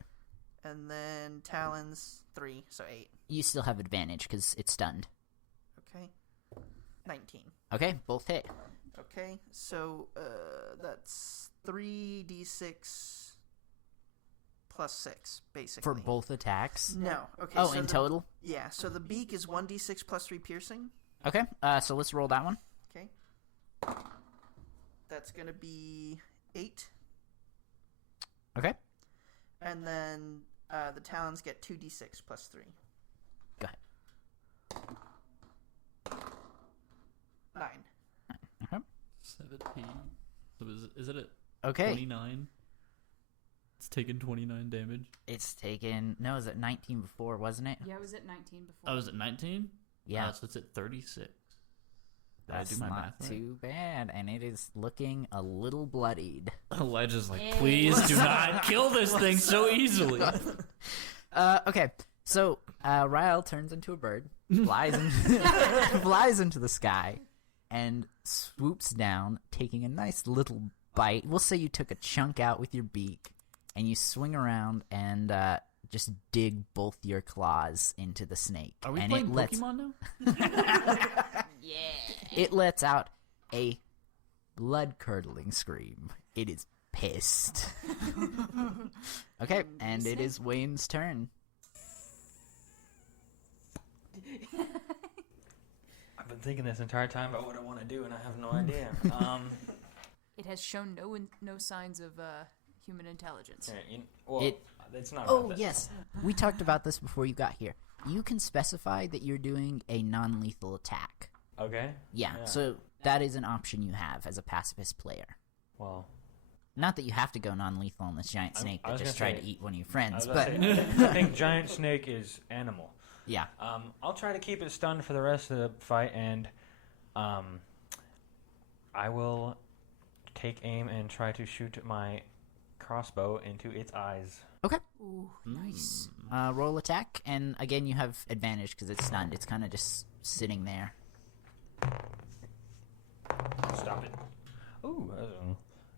And then talons, 3, so 8. You still have advantage because it's stunned. Okay. 19. Okay, both hit. Okay, so that's 3d6 plus 6, basically. For both attacks? No. Okay. Oh, so in the- total? Yeah, so the beak is 1d6 plus 3 piercing. Okay, so let's roll that one. Okay. That's going to be 8. Okay. And then the talons get 2d6 plus 3. Go ahead. 9. Okay. 17. So is it a Okay. 29? It's taken 29 damage. It's taken... No, it was at 19 before, wasn't it? Yeah, I was at 19 before. Oh, was it 19? Yeah. So it's at 36. Did I That's do my not math right? too bad, and it is looking a little bloodied. Elijah's like, Hey. please do not kill this thing so easily. Okay, so Rael turns into a bird, flies into the sky, and swoops down, taking a nice little bite. We'll say you took a chunk out with your beak, and you swing around and just dig both your claws into the snake. Are we and playing it lets, Pokemon now? It lets out a blood-curdling scream. It is pissed. Okay, and it is Wayne's turn. I've been thinking this entire time about what I want to do, and I have no idea. It has shown no signs of human intelligence. It's not. Oh, about that. yes. We talked about this before you got here. You can specify that you're doing a non-lethal attack. Okay. Yeah, so that is an option you have as a pacifist player. Well, Not that you have to go non-lethal on this giant snake I that was just gonna tried say- to eat one of your I friends, was but gonna say, I think giant snake is animal. yeah. I'll try to keep it stunned for the rest of the fight, and I will take aim and try to shoot my crossbow into its eyes. Okay. Ooh, nice. Roll attack, and again you have advantage because it's stunned. It's kind of just sitting there. Stop it. Ooh.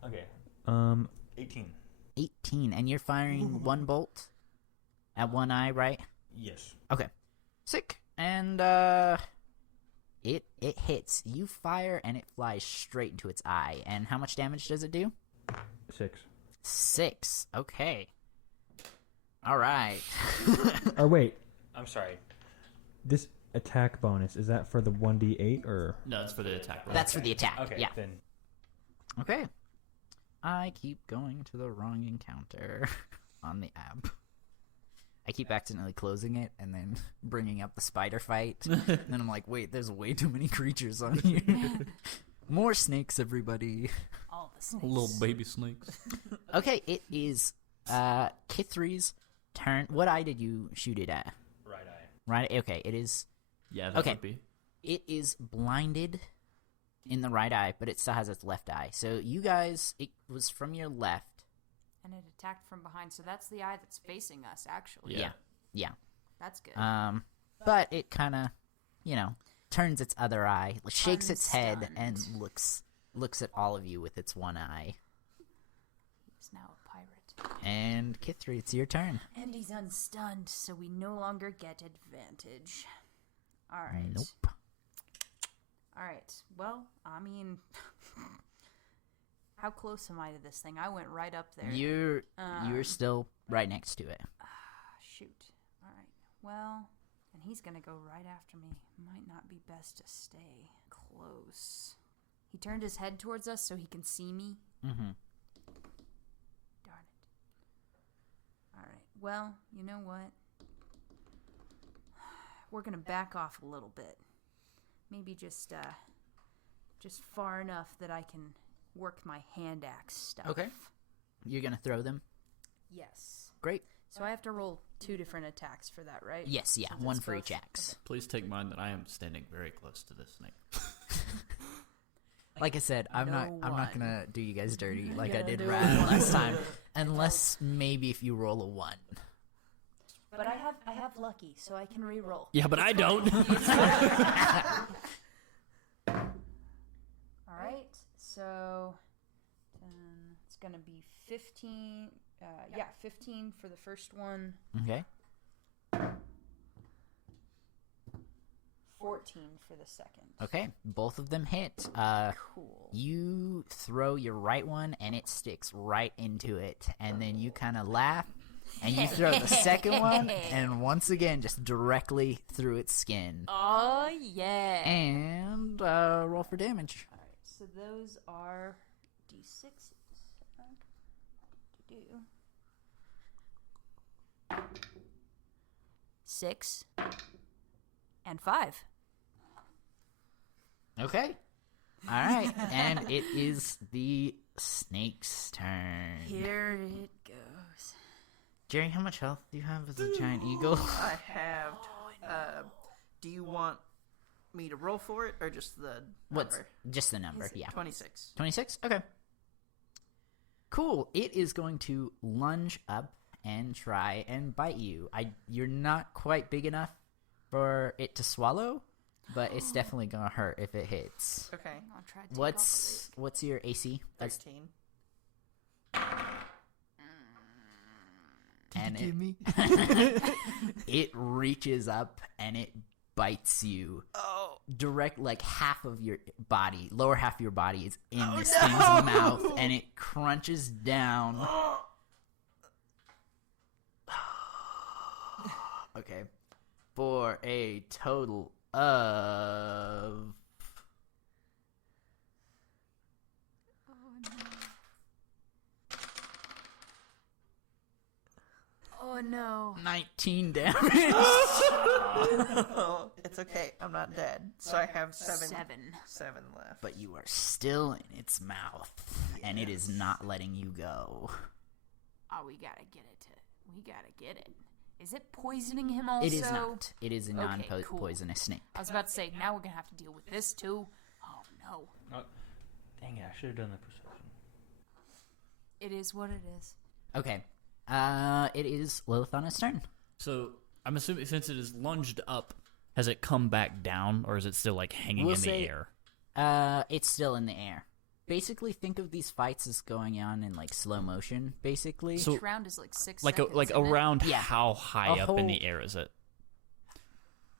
Okay. 18. 18, and you're firing one bolt at one eye, right? Yes. Okay. Sick. And it hits. You fire and it flies straight into its eye. And how much damage does it do? 6. 6. Okay. All right. Or wait, I'm sorry. this attack bonus, is that for the 1d8 or? No, it's for the attack roll. That's for the attack. Okay. Yeah. Then Okay. I keep going to the wrong encounter on the app. I keep accidentally closing it and then bringing up the spider fight. And then I'm like, wait, there's way too many creatures on here. More snakes, everybody. All the snakes. Little baby snakes. Okay, it is Kithri's turn. What eye did you shoot it at? right eye. Right? Okay, it is. Yeah, that Okay. would be. It is blinded in the right eye, but it still has its left eye. So you guys, it was from your left. And it attacked from behind, so that's the eye that's facing us, actually. Yeah. Yeah. That's good. But it kind of, turns its other eye, shakes its head, and Unstunned. looks at all of you with its one eye. He's now a pirate. And Kithri, it's your turn. And he's unstunned, so we no longer get advantage. Alright. Nope. Alright. Well, I mean, how close am I to this thing? I went right up there. You're still right next to it. Shoot. Alright. Well, and he's gonna go right after me. Might not be best to stay close. He turned his head towards us so he can see me. Mm-hmm. Darn it. Alright. Well, you know what? We're gonna back off a little bit. Maybe just far enough that I can work my hand axe stuff. Okay. You're gonna throw them? Yes. Great. So I have to roll 2 different attacks for that, right? Yes, yeah, Since one it's for both- each axe. Please take mind that I am standing very close to this snake. Like I said, I'm not one. gonna do you guys dirty like I Yeah, did no Rael one. last time, unless maybe if you roll a 1. But I have lucky, so I can re-roll. Yeah, but I don't. All right. So it's gonna be 15. 15 for the first one. Okay. 14 for the second. Okay. Both of them hit. Cool. You throw your right one and it sticks right into it, and then you kind of laugh, and you throw the second one, and once again just directly through its skin. Oh yeah. And roll for damage. All right. So those are d6s. Do 6 and 5. Okay. All right, and it is the snake's turn. Here it goes. Jerry, how much health do you have as a giant eagle? I have. Do you want me to roll for it or just the What's number? just the number? Yeah. 26. 26? Okay. Cool. It is going to lunge up and try and bite you. You're not quite big enough for it to swallow, but it's definitely gonna hurt if it hits. Okay. I'll try to take off What's your AC? That's 13. and it reaches up and it bites you. Oh. Direct, like half of your body, lower half of your body is in this thing's mouth, and it crunches down. Okay. For a total of... Oh no. 19 damage. Oh, it's okay. I'm not dead. So I have seven left. But you are still in its mouth, and it is not letting you go. Oh, we gotta get it. Is it poisoning him also? It is not. It is a Okay, non-poisonous snake. I was about to say, now we're gonna have to deal with this too. Oh no. Dang it, I should have done the perception. It is what it is. Okay. It is Lilithana's turn. So I'm assuming since it is lunged up, has it come back down, or is it still like hanging in the air? It's still in the air. Basically, think of these fights as going on in like slow motion. Basically, So- Each round is like 6 Like seconds. like isn't it? around Yeah. how high A up in the whole- air is it?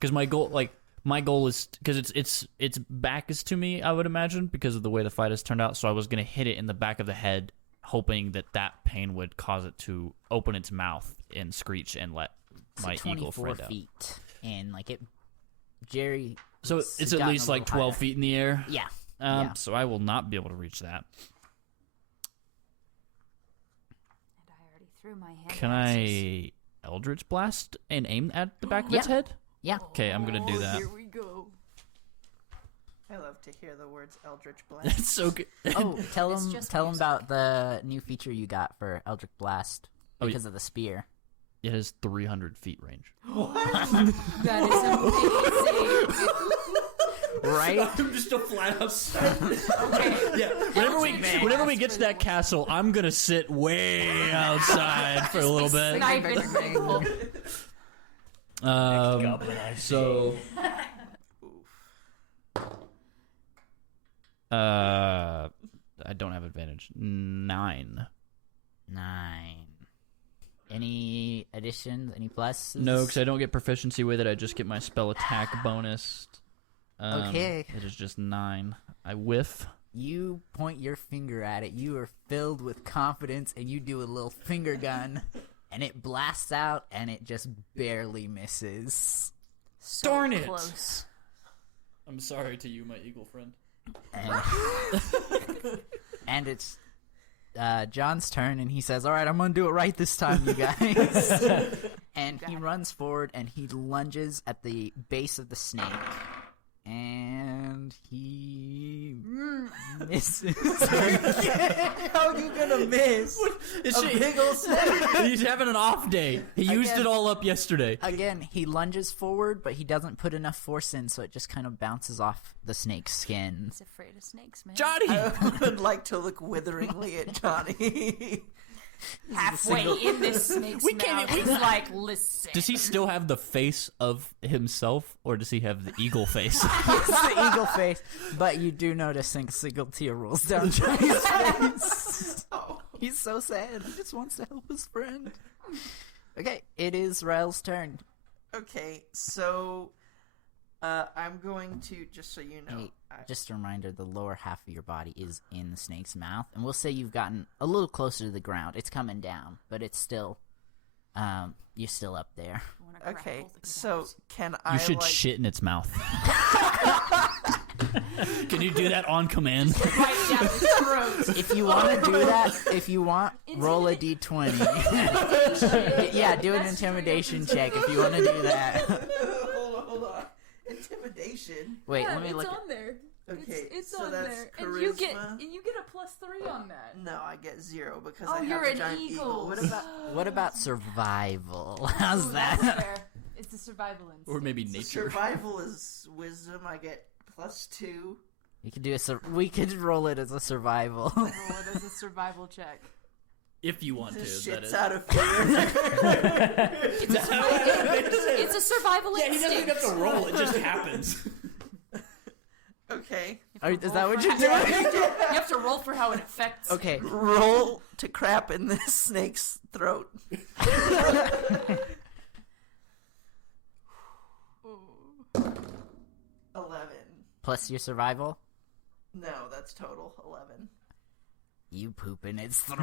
Because my goal is because its back is to me, I would imagine, because of the way the fight has turned out. So I was gonna hit it in the back of the head, hoping that pain would cause it to open its mouth and screech and let so my eagle 24 friend out. feet, and like it, Jerry. So has it's at gotten least a like little 12 higher. feet in the air. Yeah. Yeah. So I will not be able to reach that. And I already threw my hand. Can I Eldritch Blast and aim at the back of Yeah. its head? Yeah. Okay, I'm gonna do that. Here we go. I love to hear the words Eldritch Blast. That's so good. Oh, tell It's him just tell him music. about the new feature you got for Eldritch Blast Oh, because of the spear. It has 300 feet range. That is amazing. Right? I'm just a flat outside. Okay. Yeah. Whenever we get to that castle, I'm gonna sit way outside for a little bit. Sniping people. So. I don't have advantage. 9. 9. Any additions? Any pluses? No, because I don't get proficiency with it. I just get my spell attack bonus. Okay. It is just 9. I whiff. You point your finger at it. You are filled with confidence, and you do a little finger gun, and it blasts out, and it just barely misses. So Darn it. Close. I'm sorry to you, my eagle friend. And, and it's John's turn, and he says, "All right, I'm gonna do it right this time, you guys." And he runs forward, and he lunges at the base of the snake, and he misses. How are you gonna miss? It's A big ol' snake. He's having an off day. He used Again. it all up yesterday. Again, he lunges forward, but he doesn't put enough force in, so it just kind of bounces off the snake's skin. He's afraid of snakes, man. Johnny! I would like to look witheringly at Johnny. Halfway in this snake's mouth, he's like, listen. Does he still have the face of himself, or does he have the eagle face? It's the eagle face, but you do notice a single tear rolls down Johnny's face. Oh. He's so sad. He just wants to help his friend. Okay, it is Rael's turn. Okay, so I'm going to, just so you know, Hey, just a reminder, the lower half of your body is in the snake's mouth, and we'll say you've gotten a little closer to the ground. It's coming down, but it's still, you're still up there. Wanna okay, grapple the so guys. can I You should like, shit in its mouth. Can you do that on command? Right down his throat. If you want to do that, if you want, roll a d20. Yeah, do an intimidation check if you want to do that. hold on. Intimidation. Wait, Yeah, let me it's look. on there. Okay, It's so on that's there. charisma. And you get a +3 on that. No, I get 0 because Oh, I have you're the an giant eagle. What about survival? How's Ooh, that's that? fair. It's the survival instinct. Or maybe So nature. survival is wisdom. I get +2. You could do we could roll it as a survival. Roll it as a survival check. If you want Just to, that shits is. out of fear. It's a survival instinct. roll, it just happens. Okay. If Is that what you're doing? You have to roll for how it affects. Okay. Roll to crap in this snake's throat. 11. Plus your survival. No, that's total 11. You poop in its throat.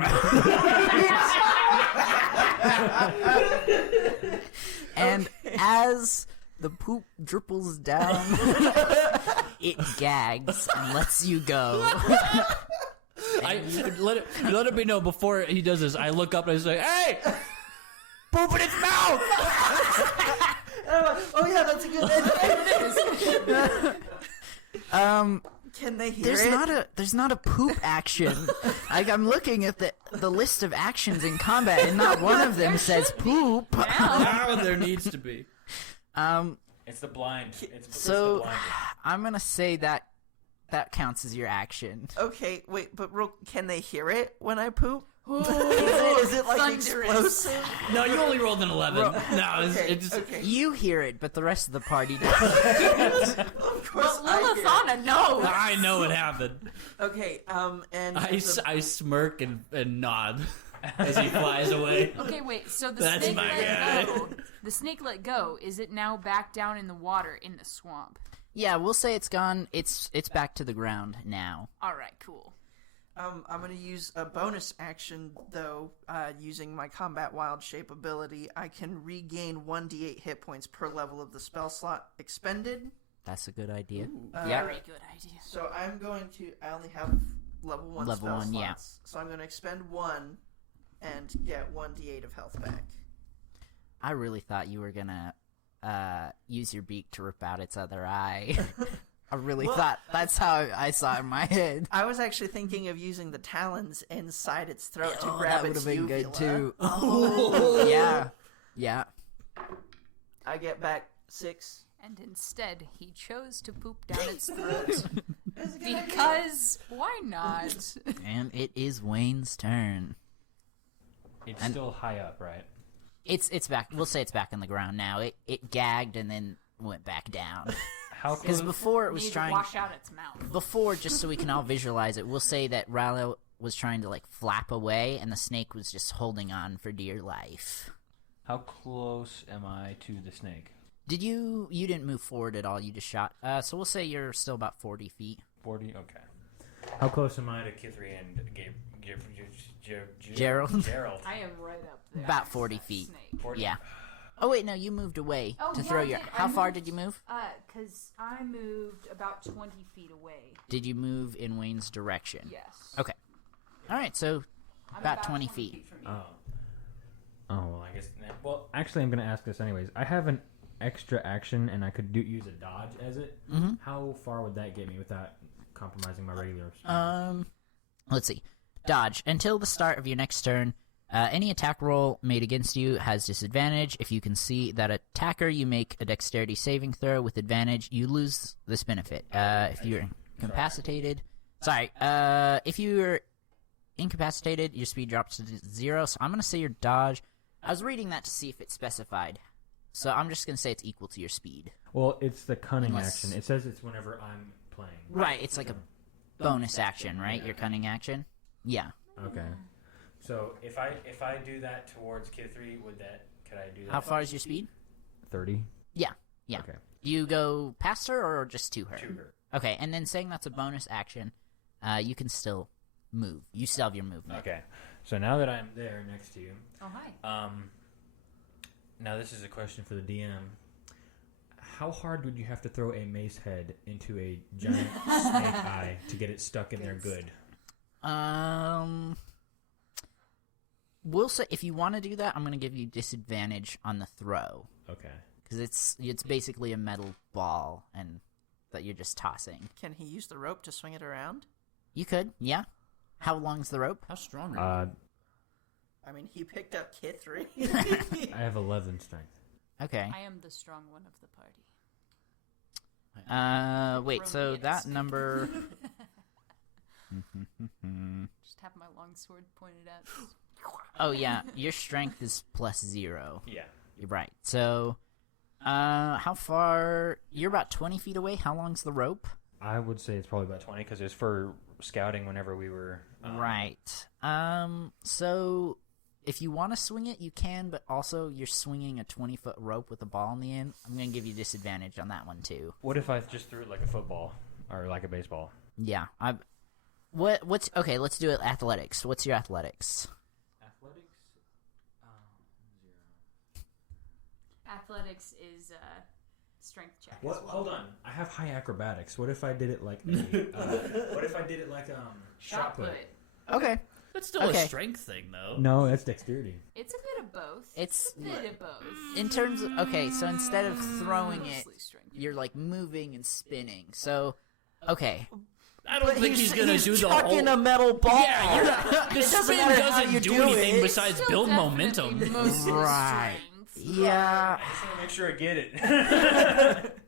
And as the poop dripples down, it gags and lets you go. Let it be known before he does this. I look up and I say, "Hey, poop in its mouth!" Oh yeah, that's a good idea. Can they hear it? There's not a poop action. Like, I'm looking at the list of actions in combat, and not one of them says poop. Now there needs to be. It's the blind. It's So the blind. I'm gonna say that counts as your action. Okay, wait, but can they hear it when I poop? Ooh, Is it like thunderous. explosive? No, you only rolled an 11. No, it's Okay. You hear it, but the rest of the party doesn't. Of course But I hear it. Lilithana knows. I know it happened. Okay, and I smirk and nod as he flies away. Okay, wait. So the That's snake my let guy. go. The snake let go. Is it now back down in the water in the swamp? Yeah, we'll say it's gone. It's back to the ground now. All right, cool. I'm going to use a bonus action, though, using my Combat Wild Shape ability. I can regain 1d8 hit points per level of the spell slot expended. That's a good idea. Very good idea. So I'm going to... I only have level 1 Level spell 1, slots. yeah. So I'm going to expend 1 and get 1d8 of health back. I really thought you were gonna use your beak to rip out its other eye. I really thought that's how I saw it in my head. I was actually thinking of using the talons inside its throat to Oh, grab that its would have been uvula. good too. Oh, yeah, yeah. I get back 6. And instead, he chose to poop down its throat. Because why not? And it is Wayne's turn. It's still high up, right? It's back. We'll say it's back in the ground now. It gagged and then went back down. How Because close? before it Need was to trying. wash out its mouth. Before, just so we can all visualize it, we'll say that Rael was trying to like flap away, and the snake was just holding on for dear life. How close am I to the snake? You didn't move forward at all? You just shot. So we'll say you're still about 40 feet. 40? Okay. How close am I To to? Kithri and Gerald? Gerald. I am right up there. About 40 feet. Snake. 40? Yeah. Oh wait, no, you moved away Oh, to yeah, throw I your. did. How I far moved- did you move? Because I moved about 20 feet away. Did you move in Wayne's direction? Yes. Okay. All right, so I'm about 20 feet. from you. Oh. Oh, well, I guess. Well, actually, I'm going to ask this anyways. I have an extra action, and I could use a dodge as it. Mhm. How far would that get me without compromising my regular? Let's see. Dodge. Until the start of your next turn, any attack roll made against you has disadvantage. If you can see that attacker, you make a dexterity saving throw with advantage. You lose this benefit. If you're incapacitated... if you're incapacitated, your speed drops to 0. So I'm going to say your dodge... I was reading that to see if it specified. So I'm just going to say it's equal to your speed. Well, it's the cunning Unless- action. It says it's whenever I'm playing. Right, it's like a bonus action, right? Your cunning action? Yeah. Okay. So if I do that towards Kithri, could I do that? How far is your speed? 30. Yeah. Yeah. Okay. Do you go past her or just to her? To her. Okay, and then saying that's a bonus action, you can still move. You still have your movement. Okay. So now that I'm there next to you, Oh, hi. now this is a question for the DM. How hard would you have to throw a mace head into a giant snake eye to get it stuck in there good? We'll say if you want to do that, I'm going to give you disadvantage on the throw Okay. because it's basically a metal ball and that you're just tossing. Can he use the rope to swing it around? You could, yeah. How long's the rope? How strong are you? I mean, he picked up Kithri. I have 11 strength. Okay. I am the strong one of the party. Wait. So Brilliant. that number. Just have my long sword pointed at. Oh yeah, your strength is +0. Yeah. You're right. So, how far? You're about 20 feet away. How long's the rope? I would say it's probably about 20 because it's for scouting whenever we were. Right. So if you want to swing it, you can, but also you're swinging a 20-foot rope with a ball in the end. I'm going to give you disadvantage on that one, too. What if I just threw it like a football or like a baseball? Yeah. What's okay, let's do it athletics. What's your athletics? Athletics? 0. Athletics is strength check. What? As well. Hold on. I have high acrobatics. What if I did it like what if I did it like shot put? Okay. That's still Okay. a strength thing, though. No, that's dexterity. It's a bit of both. It's- a bit of both. In terms of okay, so instead of throwing it, Mostly strength. you're like moving and spinning. So, okay. I don't think he's gonna do the chucking whole. a metal ball. Yeah, the doesn't spin matter how doesn't you do do anything it. besides Still build definitely momentum. mostly Right. strength. Yeah. I just want to make sure I get it.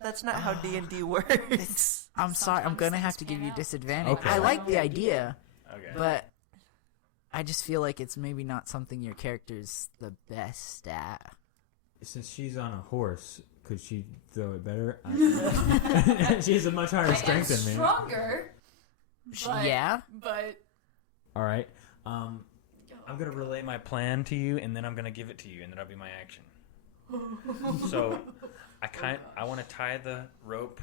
That's not how D&D works. I'm sorry. I'm Sometimes gonna have things to give pan you out. disadvantage. Okay. I like the idea, Okay. but I just feel like it's maybe not something your character's the best at. Since she's on a horse, could she throw it better? She has a much higher I am strength than me. stronger, but, Yeah. but All right. I'm gonna relay my plan to you, and then I'm gonna give it to you, and that'll be my action. So, I want to tie the rope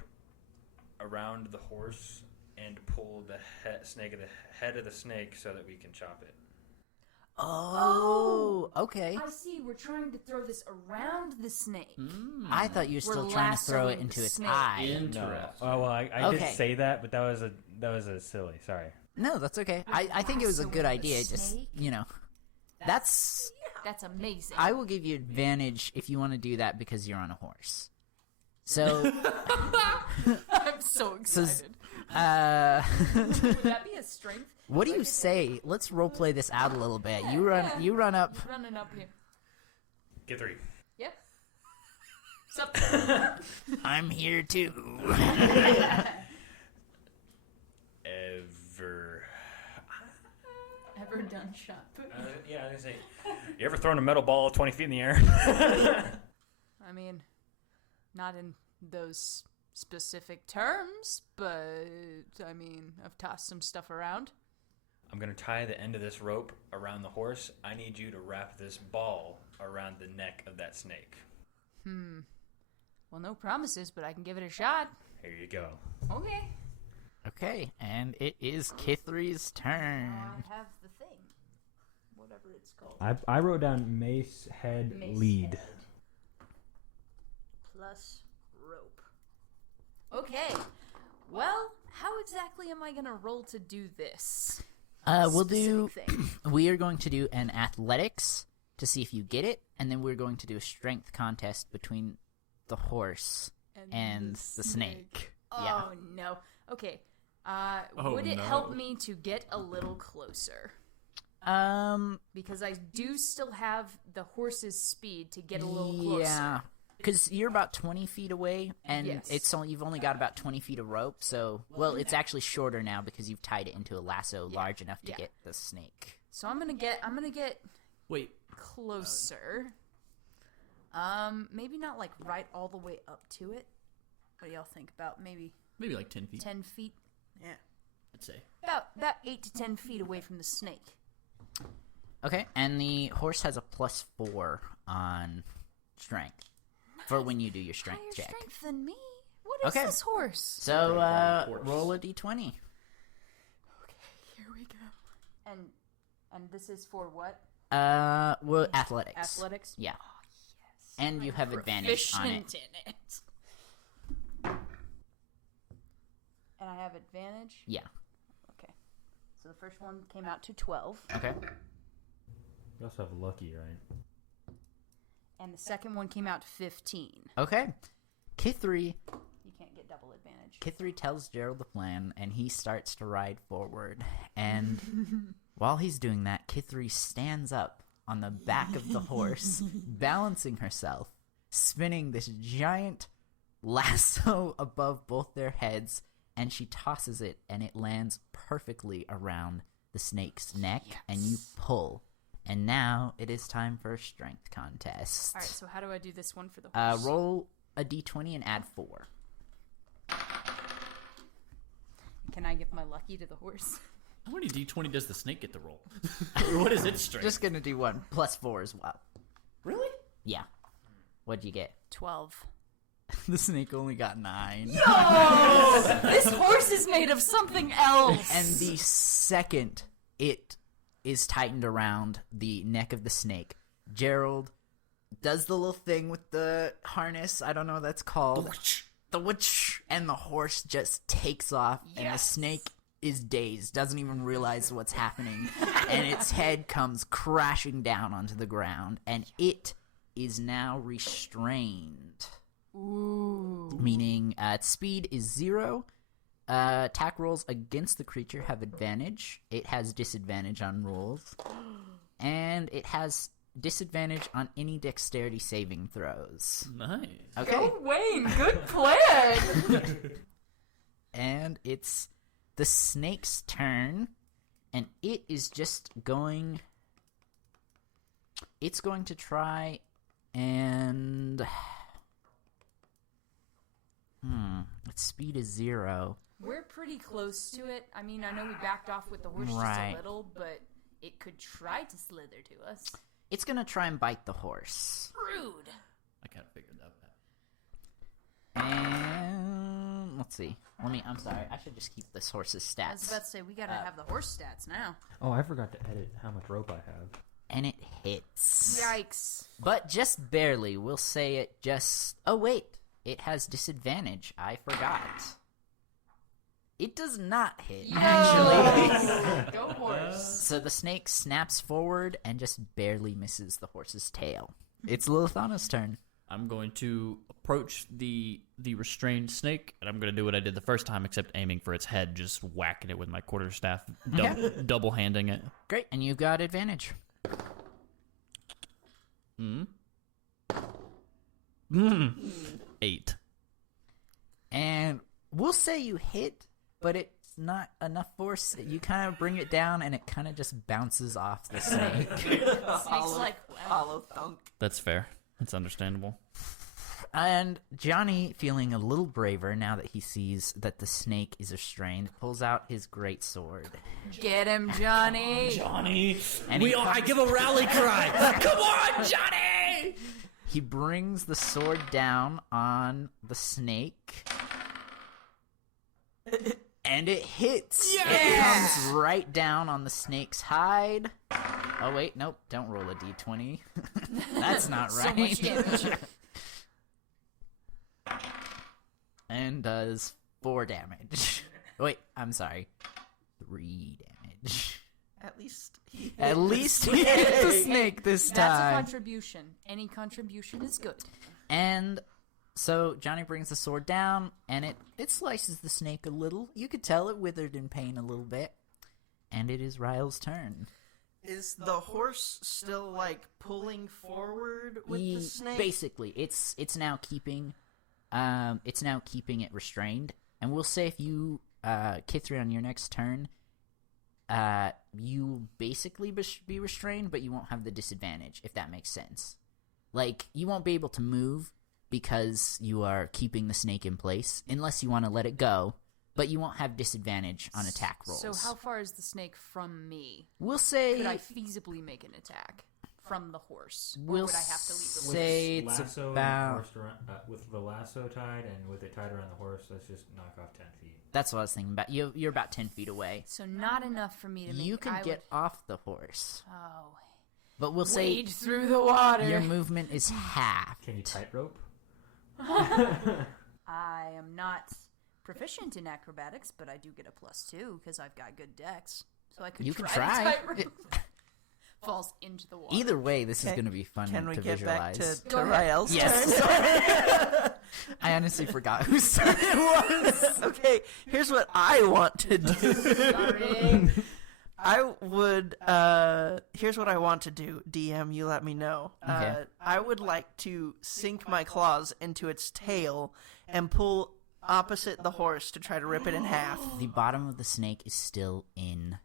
around the horse and pull the head of the snake so that we can chop it. Oh, okay. I see. We're trying to throw this around the snake. I thought you were still trying to throw it lassoing into the its snake. eye. Interesting. Oh well, I Okay. did say that, but that was a silly. Sorry. No, that's okay. I think it was a good lassoing the idea. Just snake? that's. That's amazing. I will give you advantage if you want to do that because you're on a horse. So, I'm so excited. Would that be a strength? what do you say? Let's role play this out a little bit. You run up. Running up here. Kithri. Yep. Sup? I'm here too. Ever done shot put? Yeah, I was gonna say. You ever thrown a metal ball 20 feet in the air? I mean, not in those specific terms, but I mean, I've tossed some stuff around. I'm gonna tie the end of this rope around the horse. I need you to wrap this ball around the neck of that snake. Well, no promises, but I can give it a shot. Here you go. Okay. Okay, and it is Kithri's turn. I have the thing. Whatever it's called. I wrote down mace head Mace lead. head. Plus rope. Okay. Well, how exactly am I going to roll to do this? We'll do. Specific thing. We are going to do an athletics to see if you get it, and then we're going to do a strength contest between the horse and the snake. Yeah. Oh, no. Okay. Oh, would it no. help me to get a little closer? Because I do still have the horse's speed to get a little closer. Yeah, because you're about 20 feet away, and Yes. you've only got about 20 feet of rope. So, well, it's actually shorter now because you've tied it into a lasso large enough to Yeah. get the snake. So I'm gonna get Wait, closer. Maybe not like right all the way up to it. What do y'all think? About maybe maybe like 10 feet, 10 feet? Yeah. I'd say. About 8 to 10 feet away from the snake. Okay, and the horse has a +4 on strength for when you do your strength Higher check. strength than me. What is Okay. this horse? So, Horse. roll a d20. Okay, here we go. And this is for what? Well, athletics. Athletics? Yeah, Oh, yes. and you I'm have advantage on it. proficient in it. And I have advantage? Yeah. Okay. So the first one came out to 12. Okay. You also have lucky, right? And the second one came out to 15. Okay. Kithri You can't get double advantage. Kithri tells Gerald the plan, and he starts to ride forward. And while he's doing that, Kithri stands up on the back of the horse, balancing herself, spinning this giant lasso above both their heads, and she tosses it, and it lands perfectly around the snake's neck, and you pull. And now it is time for a strength contest. All right, so how do I do this one for the horse? Roll a d20 and add 4. Can I give my lucky to the horse? How many d20 does the snake get to roll? Or what is its strength? Just gonna do 1 plus 4 as well. Really? Yeah. What'd you get? 12. The snake only got 9. Oh! This horse is made of something else! And the second it is tightened around the neck of the snake, Gerald does the little thing with the harness. I don't know what that's called. The whoosh, and the horse just takes off, and the snake is dazed, doesn't even realize what's happening, and its head comes crashing down onto the ground, and it is now restrained. Ooh. Meaning its speed is 0. Attack rolls against the creature have advantage. It has disadvantage on rolls. And it has disadvantage on any dexterity saving throws. Nice. Okay. Go Wayne, good plan! And it's the snake's turn, and it is just going... It's going to try and... Its speed is 0. We're pretty close to it. I mean, I know we backed off with the horse just Right. a little, but it could try to slither to us. It's going to try and bite the horse. Rude. I kind of figured that out. And... Let's see. I'm sorry. I should just keep this horse's stats. I was about to say, we gotta have the horse stats now. Oh, I forgot to edit how much rope I have. And it hits. Yikes. But just barely. We'll say it just... Oh, wait. It has disadvantage. I forgot. It does not hit, actually. Go horse. So the snake snaps forward and just barely misses the horse's tail. It's Lilithana's turn. I'm going to approach the restrained snake, and I'm going to do what I did the first time, except aiming for its head, just whacking it with my quarterstaff, double-handing it. Great, and you've got advantage. 8. And we'll say you hit, but it's not enough force. You kind of bring it down, and it kind of just bounces off the snake. Snake's like, wow. Hollow thunk. That's fair. That's understandable. And Johnny, feeling a little braver now that he sees that the snake is restrained, pulls out his great sword. Get him, Johnny. Johnny! And I give a rally cry! Come on, Johnny! He brings the sword down on the snake. And it hits. Yeah! It comes right down on the snake's hide. Oh, wait, nope. Don't roll a d20. That's not So right. much damage. And does 4 damage. Wait, I'm sorry. 3 damage. At least At least he hit the snake this That's a time. contribution. Any contribution is good. And so Johnny brings the sword down, and it slices the snake a little. You could tell it withered in pain a little bit. And it is Rael's turn. Is the horse still like pulling forward with the snake? Basically, it's now keeping it restrained. And we'll say if you Kithri on your next turn, you basically be restrained, but you won't have the disadvantage, if that makes sense. Like, you won't be able to move because you are keeping the snake in place, unless you want to let it go, but you won't have disadvantage on attack rolls. So how far is the snake from me? We'll say... Could I feasibly make an attack from the horse? Or We'll would I have to leave the say horse? it's lasso about... and horse with the lasso tied and with it tied around the horse, let's just knock off 10 feet. That's what I was thinking about. You're about 10 feet away. So not enough for me to make... You can I get would... off the horse. Oh. But we'll say Wade through the water. your movement is half. Can you tightrope? I am not proficient in acrobatics, but I do get a +2 because I've got good dex. So I could You can try. try. to tightrope. Falls into the water. Either way, this is Can- going to be fun Can we to get visualize. back to Go ahead. Rael's Yes. turn? I honestly forgot whose turn it was. Okay, here's what I want to do. Sorry. Here's what I want to do. DM, you let me know. Okay. I would like to sink my claws into its tail and pull opposite the horse to try to rip it in half. The bottom of the snake is still in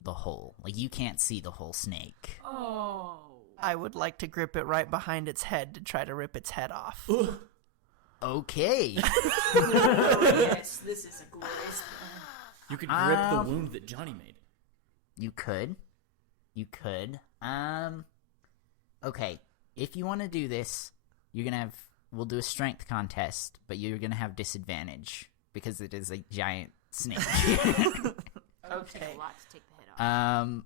the hole. Like, you can't see the whole snake. Oh. I would like to grip it right behind its head to try to rip its head off. Okay. Yes, this is a glorious plan. You could grip the wound that Johnny made. You could. Okay. If you want to do this, you're gonna have. We'll do a strength contest, but you're gonna have disadvantage because it is a giant snake. Take Okay. a lot to take the hit off.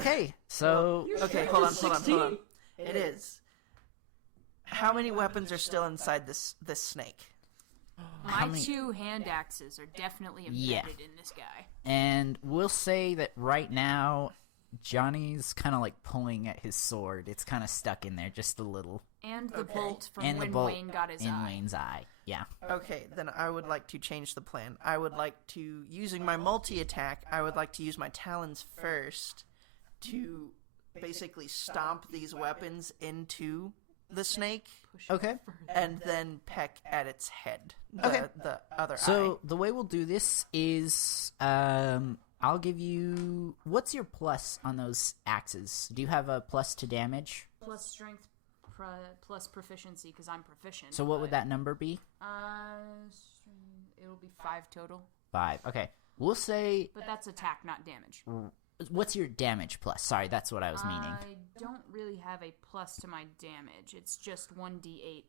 Okay. So. Okay, hold on. It is. How many weapons are still inside this snake? My many- 2 hand axes are definitely embedded Yeah. in this guy. And we'll say that right now, Johnny's kind of like pulling at his sword. It's kind of stuck in there just a little. And the Okay. bolt from And the when bolt Wayne got his in eye. Wayne's eye. Yeah. Okay, then I would like to change the plan. I would like to, using my multi-attack, I would like to use my talons first to basically stomp these weapons into the snake Okay. and then peck at its head. Okay. The other So the way we'll do this is, I'll give you. What's your plus on those axes? Do you have a plus to damage? Plus strength, plus proficiency, because I'm proficient. So what would that number be? It'll be 5 total. 5. Okay. We'll say. But that's attack, not damage. What's your damage plus? Sorry, that's what I was meaning. I don't really have a plus to my damage. It's just 1d8.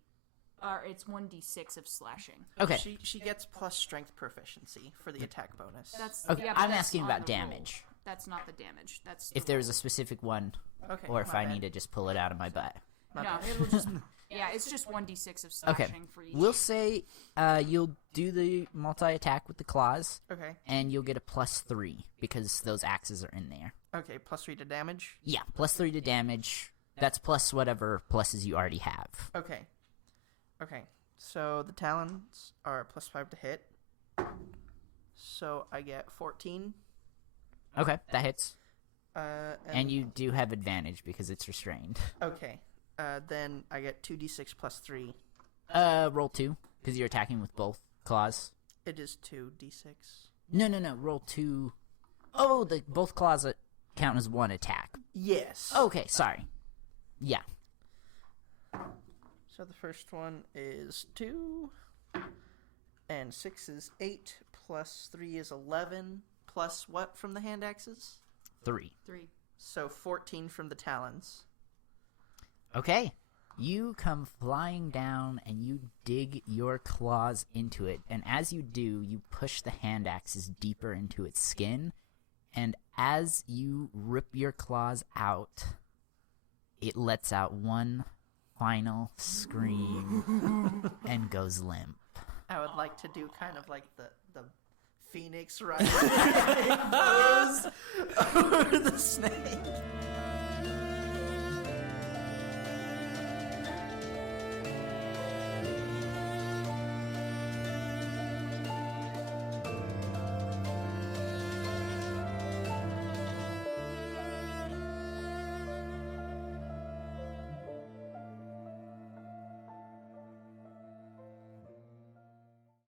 Or it's 1d6 of slashing. Okay. She gets plus strength proficiency for the attack bonus. That's Okay, yeah, but I'm that's asking on about the roll. damage. That's not the damage. That's If there was a specific one, Okay, or if my I bad. need to just pull it out of my butt. no, it'll just it's just 1d6 of slashing Okay. for each. We'll say you'll do the multi-attack with the claws, Okay. and you'll get a +3 because those axes are in there. Okay, plus 3 to damage. Yeah, +3 to damage. That's plus whatever pluses you already have. Okay. Okay. So the talons are plus 5 to hit. So I get 14. Okay, that hits. And And you do have advantage because it's restrained. Okay. Then I get 2d6 plus 3. Roll 2 because you're attacking with both claws. It is 2d6. No. Roll 2. Oh, both claws count as 1 attack. Yes. Okay, sorry. Yeah. So the first one is 2. And 6 is 8. Plus 3 is 11. Plus what from the hand axes? 3. 3. So 14 from the talons. Okay. You come flying down and you dig your claws into it. And as you do, you push the hand axes deeper into its skin. And as you rip your claws out, it lets out one final scream and goes limp. I would like to do kind of like the phoenix rising goes over the snake.